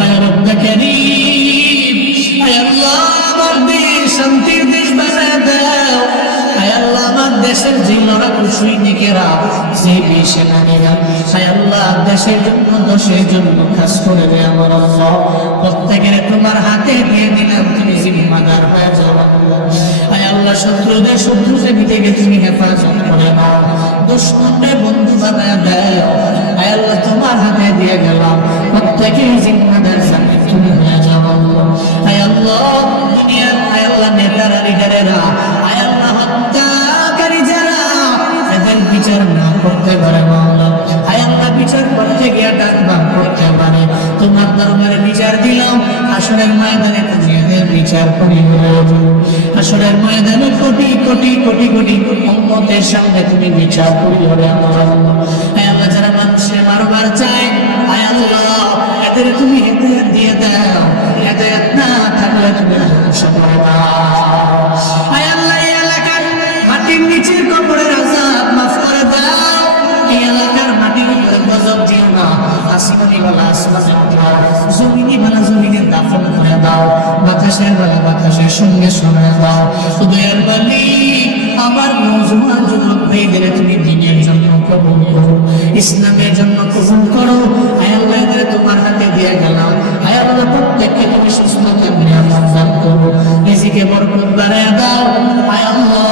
হে রব্বে কারীম হে আল্লাহ আমার দেশ শান্তির দেশ বানায় দাও হে আল্লাহ আমার দেশের জিল্লারা সৈনিকেরা যে সেনানীরা হে আল্লাহ দেশের জন্য দেশের জন্য কাজ করে রে আমার আল্লাহ প্রত্যেকের তোমার হাতে দিয়ে দিলাম তুমি জিম্মাদার হয়ে যাও হে আল্লাহ শত্রুদের শত্রু থেকে তুমি হেফাজত করে নাও দুশমনদের বন্ধু বানায় দাও হে আল্লাহ তোমার হাতে দিয়ে গেলাম প্রত্যেকের জিম্মাদার সাথে তুমি হয়ে যাও হে আল্লাহ দুনিয়ার হে আল্লাহ নেতারা লিডারেরা হে আল্লাহ হত্যাকারী যারা এদের বিচার না করতে পারে মাওলা হে আল্লাহ বিচার করতে গিয়ে ডাকবান করতে পারে তোমার দরবারে বিচার দিলাম হাসরের ময়দানে তুমি এদের বিচার করিবে হাসরের ময়দানে কোটি কোটি কোটি কোটি উম্মতের সামনে তুমি বিচার করিবে আমার আল্লাহ হে আল্লাহ যারা মানুষের মারবার চায় হে আল্লাহ এদের তুমি হেদায়েত দিয়ে দাও হেদায়েত না থাকলে তুমি ধ্বংস করে দাও হে আল্লাহ এই এলাকার মাটির নিচের কবরের আযাব মাফ করে দাও এই এলাকার মাটির উপরে আসমানি বালা আসমানে উঠাও, জমিনি বালা জমিনে দাফন করে দাও, বাতাসের বালা বাতাসের সঙ্গে সরায় দাও। দয়ার মালিক, আমার নওজোয়ান যুবক ভাইদের তুমি দ্বীনের জন্য কবুল করো, ইসলামের জন্য কবুল করো। আয় আল্লাহ, এদের তোমার হাতে দিয়ে গেলাম। আয় আল্লাহ, প্রত্যেককে তুমি সুস্থতা নিয়ামত দান করো, রিজিকে বরকত বাড়ায় দাও। আয় আল্লাহ,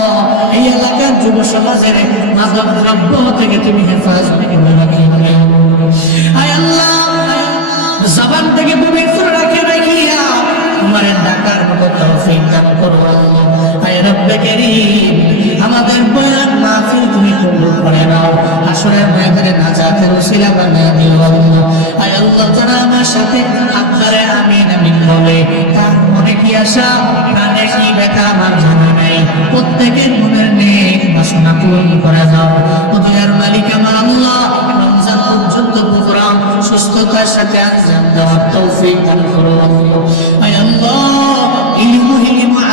এই এলাকার যুব সমাজের মাদক দ্রব্য থেকে তুমি হেফাজত করে রাখি। আয় আল্লাহ, জবান থেকে পবিত্র রাখে রাখিয়া তোমার ডাকার মতো তৌফিক দান করো। আয় রব্বে কারীম, আমাদের বয়ান মাহফিল তুমি কবুল করে নাও, হাসরের ময়দানে নাজাতের ওসিলা বানায় দিও আল্লাহ। আয় আল্লাহ, যারা আমার সাথে আপনারে আমিন আমিন বলে, তার মনে কি আশা, প্রাণে কি ব্যথা আমার জানা নাই, প্রত্যেকের মনের নেক বাসনা পূরণ করে দাও। ও দয়ার মালিক আমার আল্লাহ, রমজান পর্যন্ত প্রোগ্রাম সুস্থতার সাথে আঞ্জাম দেওয়ার তৌফিক দান করো। আয় আল্লাহ, ইলমু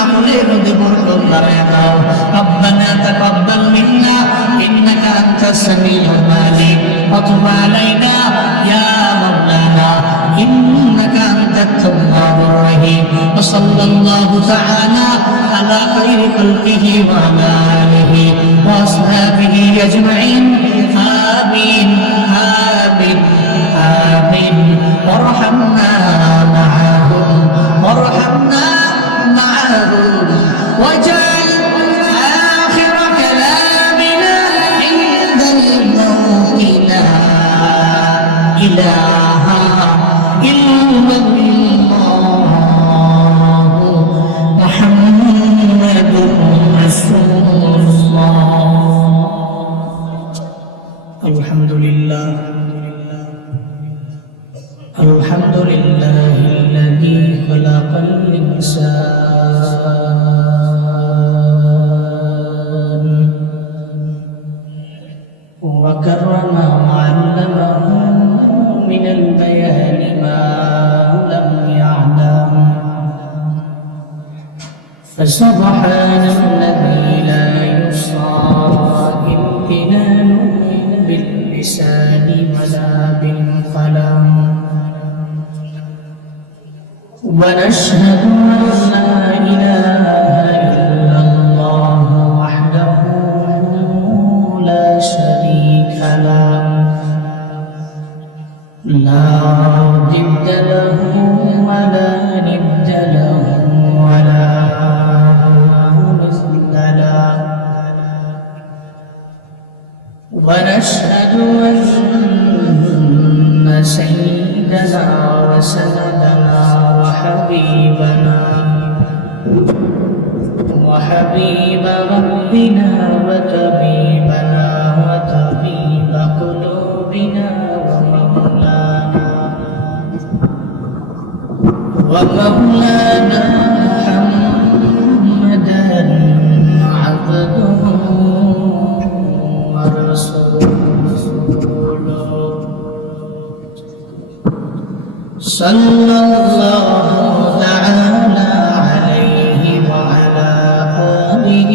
আমলের মধ্যে বরকত বাড়ায় দাও। রব্বানা তাকাব্বাল মিন্না ইন্নাকা আনতাস সামিউল আলিম ওয়া তুব আলাইনা ইয়া মাওলানা ইন্নাকা আনতাত তাওয়াবুর রহিম। ওয়া সাল্লাল্লাহু তাআলা আলা খায়রি খালকিহি ওয়া আলা আলিহি ওয়া আসহাবিহি আজমাইন। আমিন আমিন আমিন। ওয়ারহামনা মা'আহুম ওয়ারহামনা واجعل آخر كلامنا عند الموت لا إله إلا الله محمد رسول الله. الحمد لله الحمد لله الذي خلق الإنسان وكرم وعلمه من البيان ما لم يعلم، فسبحان الذي لا يحصى امتنان باللسان ولا بالقلم. ونشهد أن لا إله إلا الله وحده لا شريك له، لا ضد له ولا ند له ولا مثل له. ونشهد أن سيدنا وسندنا وحبيب ربنا وطبيبنا وطبيب قلوبنا ومولانا محمدا عبده ورسوله صلى الله تعالى عليه وعلى آله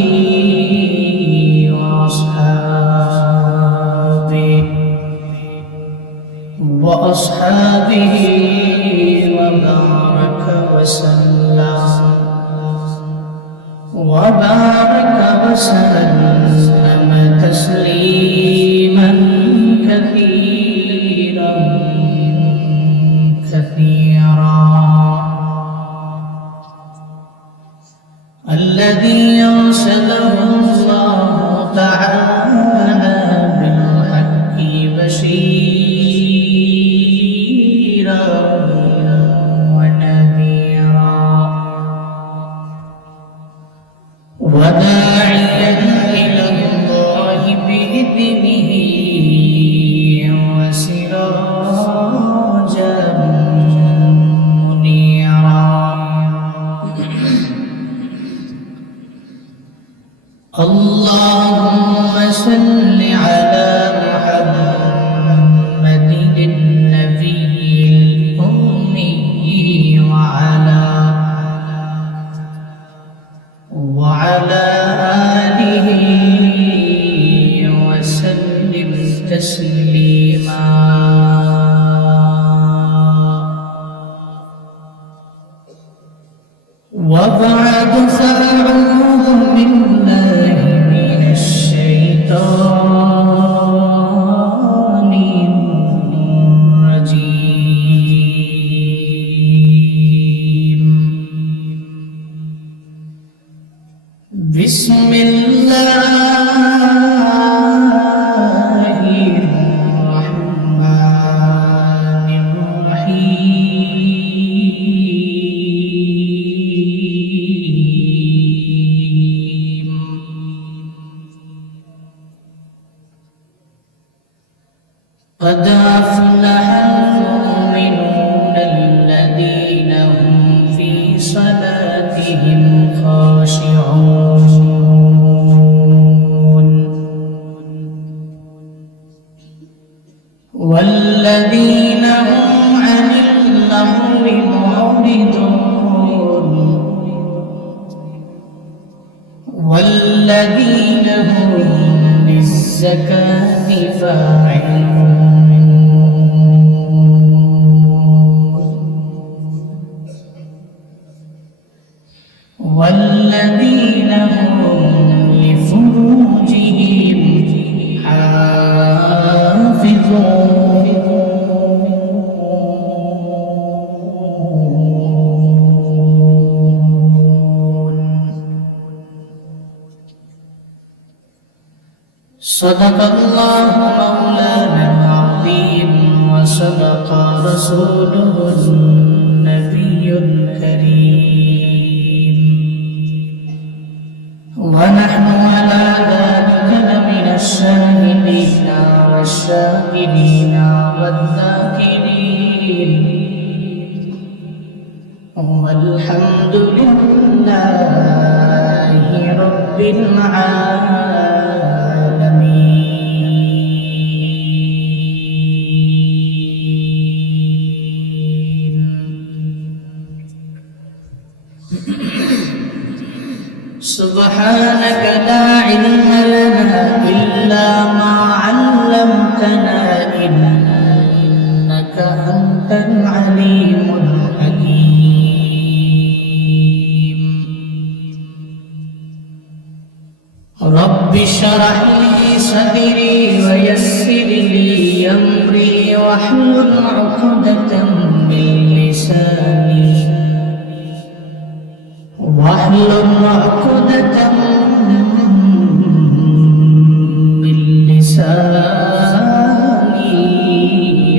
وأصحابه وبارك وسلم تسليما كثيرا كثيرا. الذي أرسله الله تعالى بالحق بشيرا ونذيرا وداعيا إلى الله بإذنه وسراجا منيرا. اللهم صل على محمد النبي الأمي الزكاة فاعلون والذين هم لفروجهم حافظون صدق الله مولانا العظيم وصدق رسوله النبي الكريم ونحن على ذلك لمن الشاهدين والشاكرين والذاكرين والحمد لله رب العالمين. سبحانك لا علم لنا إلا ما علمتنا إنك أنت العليم الحكيم. رب اشرح لي صدري ويسر لي أمري واحلل عقدة من لساني واحلل عقدة من لساني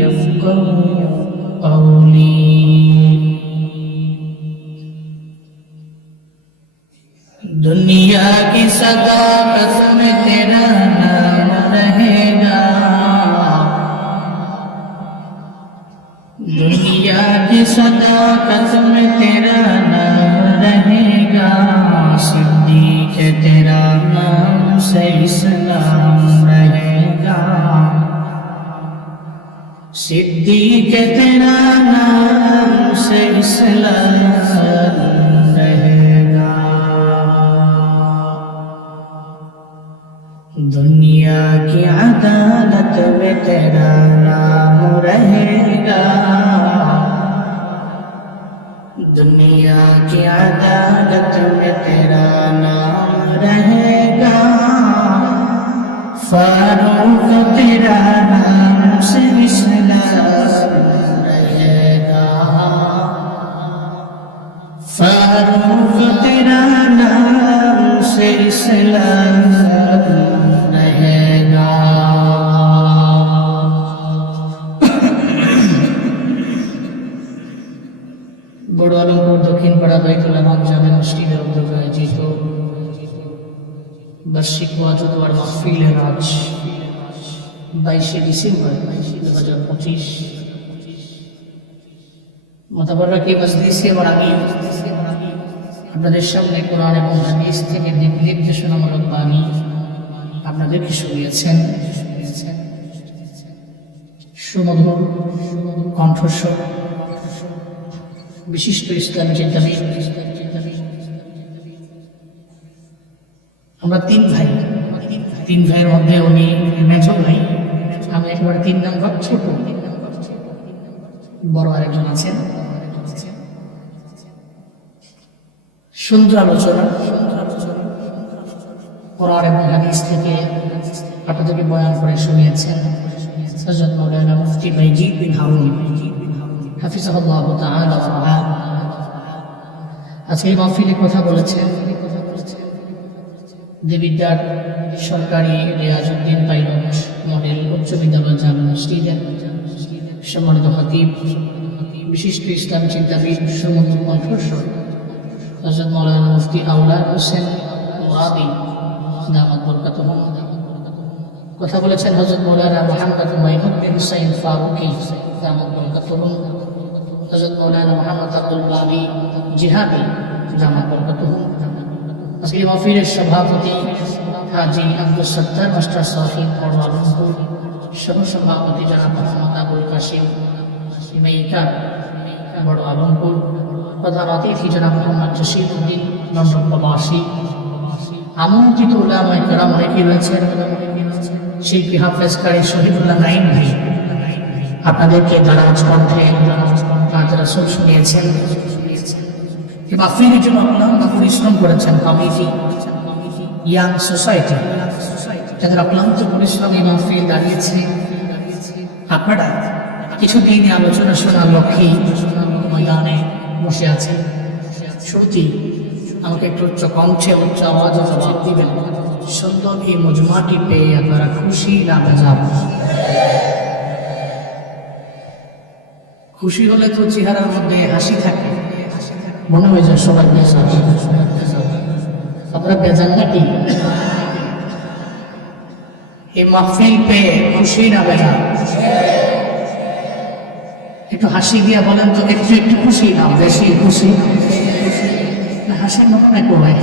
يفقهوا قولي. दुनिया की सदाकत में तेरा नाम रहेगा, दुनिया की सदाकत में तेरा नाम रहेगा, सिद्दीक तेरा नाम से इस्लाम रहेगा, सिद्दीक तेरा नाम से इस्लाम रहेगा. दुनिया की अदालत में तेरा नाम रहेगा, दुनिया की अदालत में तेरा नाम रहेगा, फारूक तेरा नाम से इस्लाम रहेगा, फारूक तेरा नाम से इस्लाम रहेगा. বড় আলমপুর দক্ষিণ পাড়া বাইতুল আমান জামে মসজিদের উদ্যোগে আয়োজিত বার্ষিক ওয়াজ ও দোয়ার মাহফিলের আজ 22শে ডিসেম্বর 2025 মোতাবারক এই মজলিসে বারাকি আপনাদের সামনে কোরআন এবং হাদিস থেকে দিক নির্দেশনামূলক বাণী আপনাদেরকে শুনিয়েছেন. সুমধুর কণ্ঠস্বর বিশিষ্ট ইসলামী চিন্তাবিদ, আমরা তিন ভাইয়ের মধ্যে উনি মেজ ভাই, আমি একেবারে 3 নম্বর ছোট, বড় আরেকজন আছেন. সুন্দর আলোচনা কোরআন এবং হাদিস থেকে আপনাদেরকে বয়ান করে শুনিয়েছেন হযরত মাওলানা মুফতি বাইজিদ বিন হারুন হাফিজাহুল্লাহ তাআলা। আজকে এই মাহফিলে কথা বলেছেন দেবিদ্যার সরকারি রিয়াজউদ্দিন পাইলট মডেল উচ্চ বিদ্যালয় জামে মসজিদের সম্মানিত খতিব, বিশিষ্ট ইসলামী চিন্তাবিদ, সুমধুর কণ্ঠস্বর হযরত মাওলানা মুফতি আওলাদ হোসেন মুরাদি দামাত বরকাতুহুম। কথা বলেছেন হযরত মাওলানা মুহাম্মদ মাইমুন বিন হুসাইন ফারুকি দামাত বরকাতুহুম, হযরত মাওলানা মুহাম্মদ আব্দুল বারি জিহাদি দামাত বরকাতুহুম। আজকে মাহফিলের সভাপতি হাজী আব্দুল সত্তার মাস্টার সাহেব পরওয়ারপুর, সহ সভাপতি জনাব মোহাম্মদ আবুল কাসিম মেইকা বড় আলমপুর, প্রধান অতিথি জনাব মোহাম্মদ জসিরউদ্দিন লন্ডন প্রবাসী, আমন্ত্রিত উলামায়ে কেরাম অনেকেই রয়েছেন, শিল্পী হাফেজ কারি শহীদুল্লাহ নাইম ভাই আপনাদেরকে দারাজ কণ্ঠে রাসূল শুনিয়েছেন। এই মাহফিলের জন্য অক্লান্ত পরিশ্রম করেছেন কমিটি ইয়াং সোসাইটি, যাদের অক্লান্ত পরিশ্রম এই মাহফিল দাঁড়িয়েছে। আপনারা কিছুদিন আলোচনা শোনার লক্ষ্যে ময়দানে বসে আছেন। শুরুতেই আমাকে একটু উচ্চ কণ্ঠে উচ্চ আওয়াজে জবাব দিবেন, সুন্দর এই মজমাটি পেয়ে আপনারা খুশি না বেজার? খুশি হলে তো চেহারার মধ্যে হাসি থাকে, মনে হয় যে সবাই বেজার। আপনারা বেজার নাকি? এই মাহফিল পেয়ে খুশি না বেজার? একটু হাসি দিয়া বলেন তো, একটু একটু খুশি না বেশি খুশি? হাসির মতো না কমায়।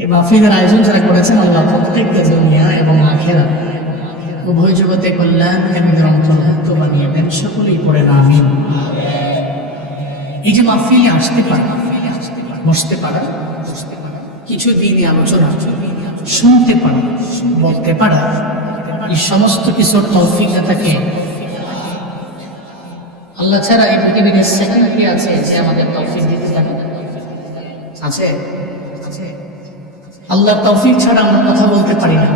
এই মাহফিলের আয়োজন যারা করেছেন, আল্লাহ প্রত্যেকটা দুনিয়া এবং আখিরাত উভয় জগতে কল্যাণ এবং অন্তর্ভুক্ত বানিয়ে দেন। সকলেই পড়েন আমিন। এই যে মাহফিলে আসতে পারে, বসতে পারা, কিছু দিনই আলোচনা শুনতে পারা, বলতে পারা, এই সমস্ত কিছুর তৌফিক থাকে আল্লাহ ছাড়া। এই পৃথিবীর সেকেন্ড কি আছে যে আমাদের তৌফিক দিতে থাকে? আছে? আল্লাহর তৌফিক ছাড়া আমরা কথা বলতে পারি না।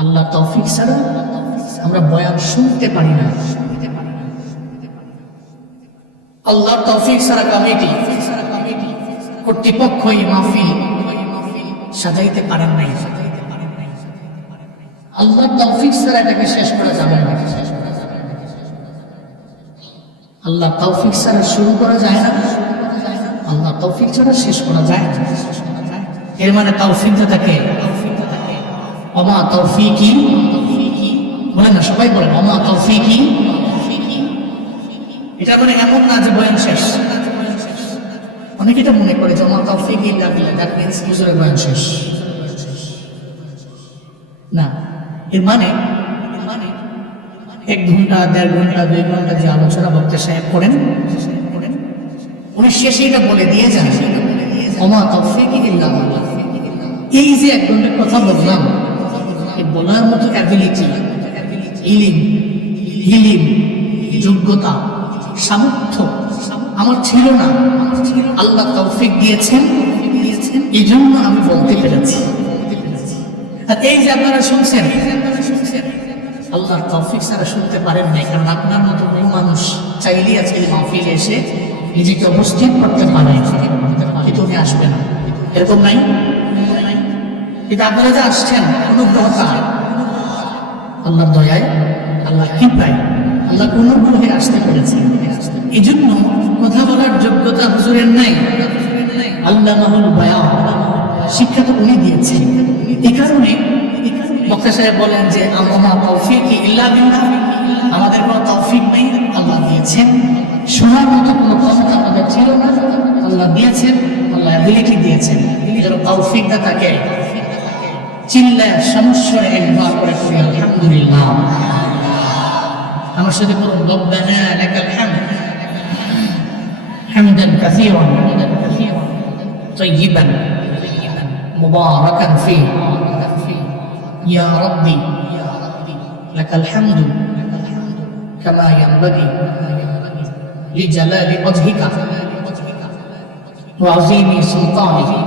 আল্লাহ তৌফিক ছাড়া আমরা বয়ান শুনতে পারি না। আল্লাহর তৌফিক ছাড়া কমিটি কর্তৃপক্ষ এই মাহফিল সাজাইতে পারেন নাই। আল্লাহর তৌফিক ছাড়া এটাকে শেষ করা যাবে না। আল্লাহ তৌফিক ছাড়া শুরু করা যায় না, আল্লাহ তৌফিক ছাড়া শেষ করা যায় না। এর মানে তৌফিকটা থাকে ওমা তৌফিকি, বলেন না সবাই বলেন ওমা তৌফিকি। এটা মানে এমন না যে বয়ান শেষ। অনেকে এটা মনে করে যে ওমা তৌফিকি লাগলে দ্যাট মিন্স হুজুরের বয়ান শেষ। না, এর মানে 1 ঘন্টা 1.5 ঘন্টা 2 ঘন্টা যে আলোচনা বক্তা সাহেব করেন, উনি শেষে এটা বলে দিয়ে যান ওমা তৌফিকি ইল্লা বিল্লাহ। এই যে 1 ঘন্টার কথা বললাম, এই বলার মতো অ্যাবিলিটি, ইলিম, যোগ্যতা, সামর্থ্য আমার ছিল না। আল্লাহ তৌফিক দিয়েছেন, এই জন্য আমি বলতে পেরেছি। আর এই যে আপনারা শুনছেন, আল্লাহর তৌফিক ছাড়া শুনতে পারেন নাই। কারণ আপনার মতো কোনো মানুষ চাইলেই আজকে মাহফিলে এসে নিজেকে উপস্থিত করতে পারে, কিন্তু উনি আসবে না, এরকম নাই। কিন্তু আপনারা যে আসছেন অনুগ্রহতা, আল্লাহর দয়ায়, আল্লাহ কৃপায়, আল্লাহ অনুগ্রহে আসতে পেরেছে। এই জন্য কথা বলার যোগ্যতা হুজুরের নাই, আল্লাহ মাহুল বয়ান, শিক্ষা তো উনি দিয়েছেন। এই কারণে বক্তা সাহেব বলেন যে ওমা তৌফিকি ইল্লা বিল্লাহ, আমাদের কোনো তৌফিক নেই, আল্লাহ দিয়েছেন। শোনার মতো কোনো ক্ষমতা আমাদের ছিল না, আল্লাহ দিয়েছেন, আল্লাহ অ্যাবিলিটি দিয়েছেন। যেন তৌফিকটা থাকে। চিল্লায় সমস্যার একবার করে করি আলহামদুলিল্লাহ। আমার সাথে বলুন রব্বানা লাকাল হামদ হামদান কাসীরান তাইয়িবান মুবারাকান ফীহি ইয়া রাব্বি লাকাল হামদু কামা ইয়ানবাগি লিজালালি ওয়াজহিকা ওয়া আযীমি সুলতানিকা।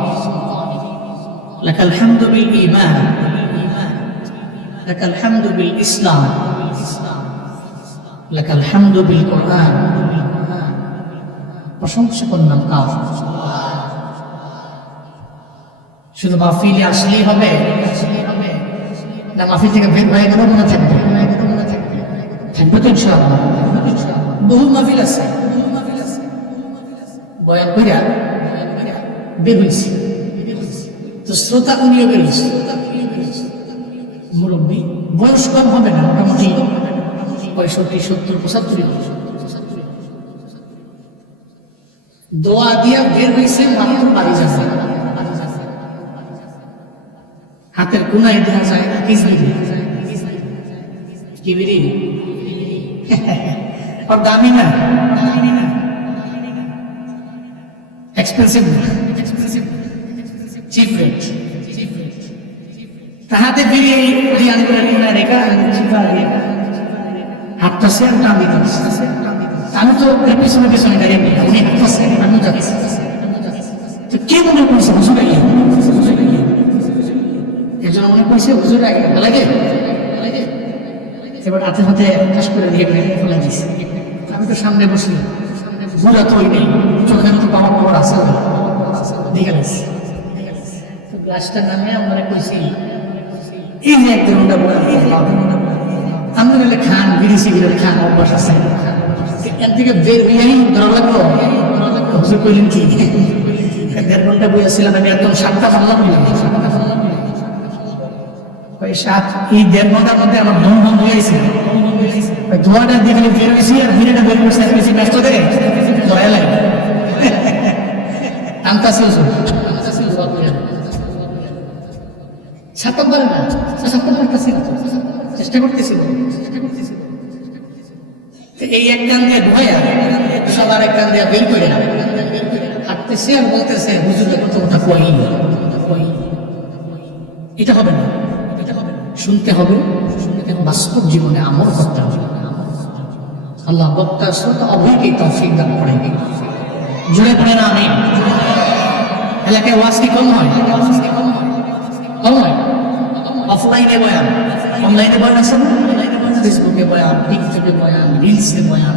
لك الحمد بالإيمان، لك الحمد بالإسلام، لك الحمد بالقرآن। প্রশংসা করলাম কার? শুধু মাহফিলে আসলেই হবে না? মাহফিল থেকে বের হয়ে গেলে মনে থাকবে? থাকবে তো ইনশাআল্লাহ। বহু মাহফিল আছে, বয়ান কইরা বের হইছে, তো শ্রোতা উনিও বেরোচ্ছে। মুরব্বী বয়স কম হবে না, মোটামুটি 65, 70, 75। দোয়া দিয়া বের হয়েছে, মাত্র বাড়ি যাচ্ছে। হাতের কোনায় দেওয়া যায় কিবিরি, আর দামি না, এক্সপেন্সিভ, চিপ রেট। তাহাতে ফিরিয়ে রিয়ান করে কিনা রেখা চিপা দিয়ে হাঁটতেছে আর টান দিতেছে। আমি তো এর পিছনে পিছনে দাঁড়িয়ে উনি হাঁটতেছে আমি যাচ্ছি। তো কে মনে করছে হুজুর আগে, এই জন্য মনে করছে হুজুর আগে লাগে। এবার হাতে হাতে কাজ করে দিয়ে ফেলে দিচ্ছে। আমি তো সামনে বসি, বুড়া তো ওই নেই, চোখের তো বাবা বাবার আসা দেখে গেছে। তো গ্লাসটা নামে আমরা কইছি এই যে এক ঘন্টা বলে আমরা গেলে খান বিড়ি সিগারেট খান অভ্যাস আছে, এর থেকে বের হইয়াই ধরা লাগলো। হুজুর কইলেন কি 1.5 ঘন্টা বইয়াছিলাম আমি, একদম 7টা পারলাম না। ওই 7 এই 1.5 ঘন্টার মধ্যে আমার দম বন্ধ হয়েছে। ওই ধোয়াটা দিয়ে খালি বের হয়েছি আর বিড়িটা বের করছে, আর বেশি ব্যস্ত দেয় ধরা লাগে টানতাছে সাতবার না, সাতবার পারতেছি না, চেষ্টা করতেছি। এই এক কান দিয়ে ঢোয়া সবার এক কান দিয়ে বের করে হাঁটতেছে আর বলতেছে হুজুর কথা কই। এটা হবে না, শুনতে হবে, বাস্তব জীবনে আমল করতে হবে। আল্লাহ বক্তার শ্রোতা অভয়কে তৌফিক দান করেন। জুড়ে পড়ে না আমি এলাকায় ওয়াজ কি কম হয়? কম হয়। অফলাইনে বয়ান, অনলাইনে বয়ান আছে না? ফেসবুকে বয়ান, টিকটকে বয়ান, রিলসে বয়ান,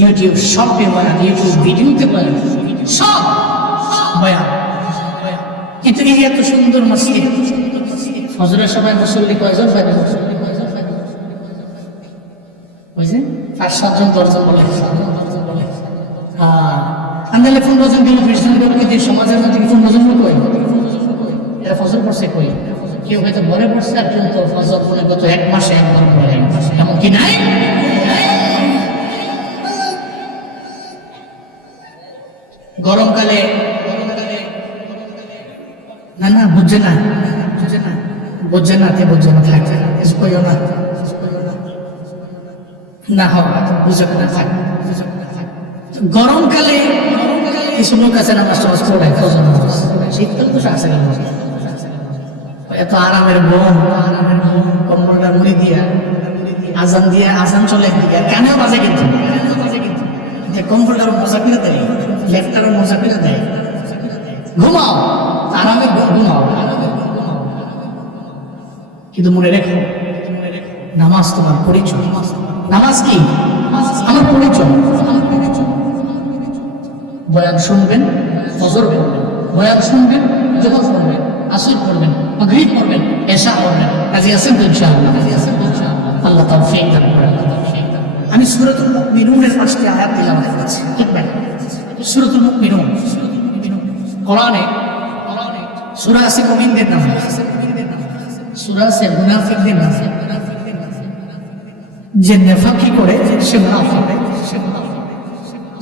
ইউটিউব শর্টে বয়ান, ইউটিউব ভিডিওতে বয়ান, সব বয়ান। কিন্তু এই এত সুন্দর মসজিদ, ফজরের সময় মুসল্লি কয়জন পাবে? বুঝলেন? 5-7 জন 10 জন বলে। আন্দালে 15 জন গেল, 20 জন গেল, কিন্তু সমাজের মধ্যে 15 জন কই? এরা ফজর পড়ছে কই? কেউ হয়তো ঘরে পড়ছে আর কেউ তো ফজর পড়ে গত 1 মাসে একবার পড়ে। এমন কি নাই? গরমকালে না না বুঝছে না, বুঝছে না, কে বুঝছে না, থাকে কিছু কইও না, না হওয়া বুঝে না থাক। গরমকালে কিছু লোক আছে নামাজ টামাজ পড়ে, শীতকাল তো আসে গেল এত আরামের বোন, কম্বলটা মুড়ি দিয়া আজান দিয়ে আজান চলে একদিকে, কানেও বাজে কিন্তু কম্বলটার মজা কিনে দেয়, লেফটারও মজা কিনে দেয়। ঘুমাও আরামে, ঘুমাও, কিন্তু মনে রেখো নামাজ তোমার পরিচয়। নামাজ কি? আমার পরিচয়। বয়ান শুনবেন, ফজর পড়বেন, বয়ান শুনবেন, জোহর পড়বেন, আসর পড়বেন, মাগরিব পড়বেন, এশা পড়বেন। কাজী আছেন তো ইনশাআল্লাহ? আল্লাহ তৌফিক দান করেন। আমি সূরাতুল মুমিনুনের 5টি আয়াত তিলাওয়াত করেছি। দেখবেন সূরাতুল মুমিনুন কোরআনে সূরা আছে মুমিনদের নাম, সূরা আছে মুনাফিকদের নাম। যে নেফাকি করে সে মুনাফিক,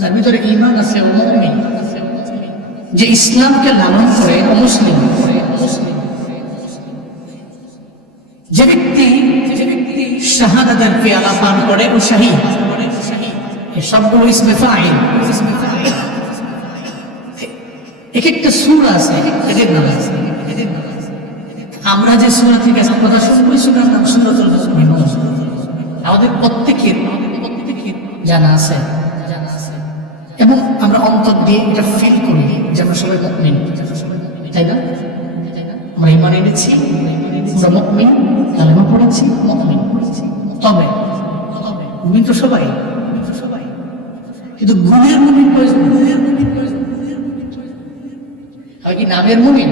যার ভিতরে ঈমান আছে ও মুমিন। যে ইসলামকে লালন করে ও মুসলিম। যে ব্যক্তি শাহাদাতের পেয়ালা পান করে ও শাহীদ। এই শব্দ ইসমে ফাইল। এক একটা সূরা আছে এদের নাম আছে। আমরা যে সূরা থেকে কথা শুনবো সূরার নাম সূরাতুল মুমিনুন। আমাদের প্রত্যেকের জানা আছে এবং আমরা অন্তর দিয়ে এটা ফিল করি যে আমরা সবাই মুমিন, তাই না? আমরা ঈমান এনেছি, আমরা মুমিন, কালেমা পড়েছি, মুমিন। তবে মুমিন তো সবাই, কিন্তু গুণের মুমিন প্রয়োজন। হয় কি নামের মুমিন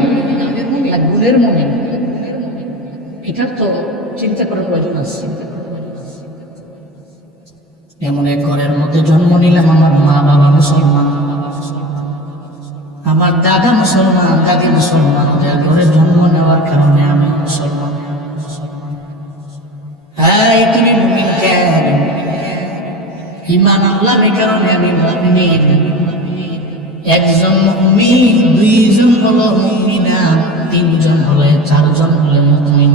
আর গুণের মুমিন, এটার তো চিন্তা করার প্রয়োজন আছে। এমন এক ঘরের মধ্যে জন্ম নিলাম, আমার মা বাবা মুসলমান, আমার দাদা মুসলমান, দাদি মুসলমান। ওদের ঘরে জন্ম নেওয়ার কারণে আমি মুসলমান। হ্যাঁ, তুমি মুমিন কেন? ঈমান আনলাম এই কারণে আমি মুমিন। একজন মুমিন, 2 জন হলো মুমিনা, 3 জন হলে 4 জন হলে মুমিন।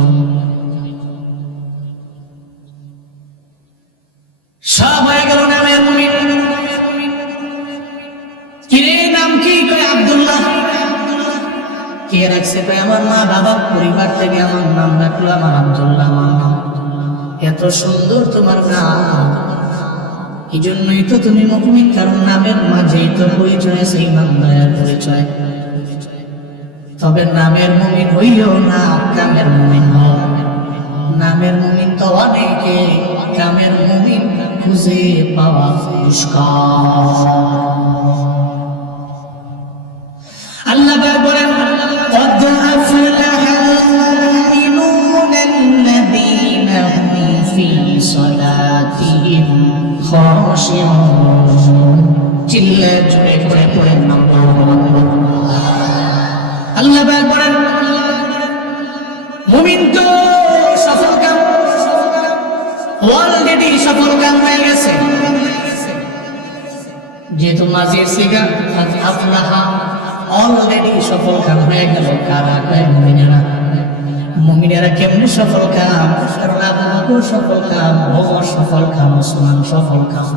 সব হয়ে গেল নামের মুমিন। কিরে নাম কি? কয় আব্দুল্লাহ। কে রাখছে? গেছে, আমার মা বাবা পরিবার থেকে আমার নাম রাখলো আমার আব্দুল্লাহ। এত সুন্দর তোমার নাম, এই জন্যই তো তুমি মুমিন, কারণ নামের মাঝেই তো পরিচয় আছে ইমানদারের পরিচয়। তবে নামের মুমিন হইও না, কামের মুমিন হও। নামের মুমিন তো অনেকে, কামের মুমিন খুঁজে পাওয়া দুষ্কর। আল্লাহ বলেন قد أفلح المؤمنون الذين هم في صلاتهم خاشعون। চিল্লা জোরে করে পড়েন আল্লাহ বলেন মুমিন তো সফলকাম, অলরেডি সফলকাম হয়ে গেছে। যেহেতু মাঝের সিগা আফলাহা অলরেডি সফলকাম হয়ে গেল। কারা কয়? মুমিনেরা। মুমিনেরা কেমনে সফলকাম? কারণ আবু বকর সফলকাম, ওমর সফলকাম, ওসমান সফলকাম।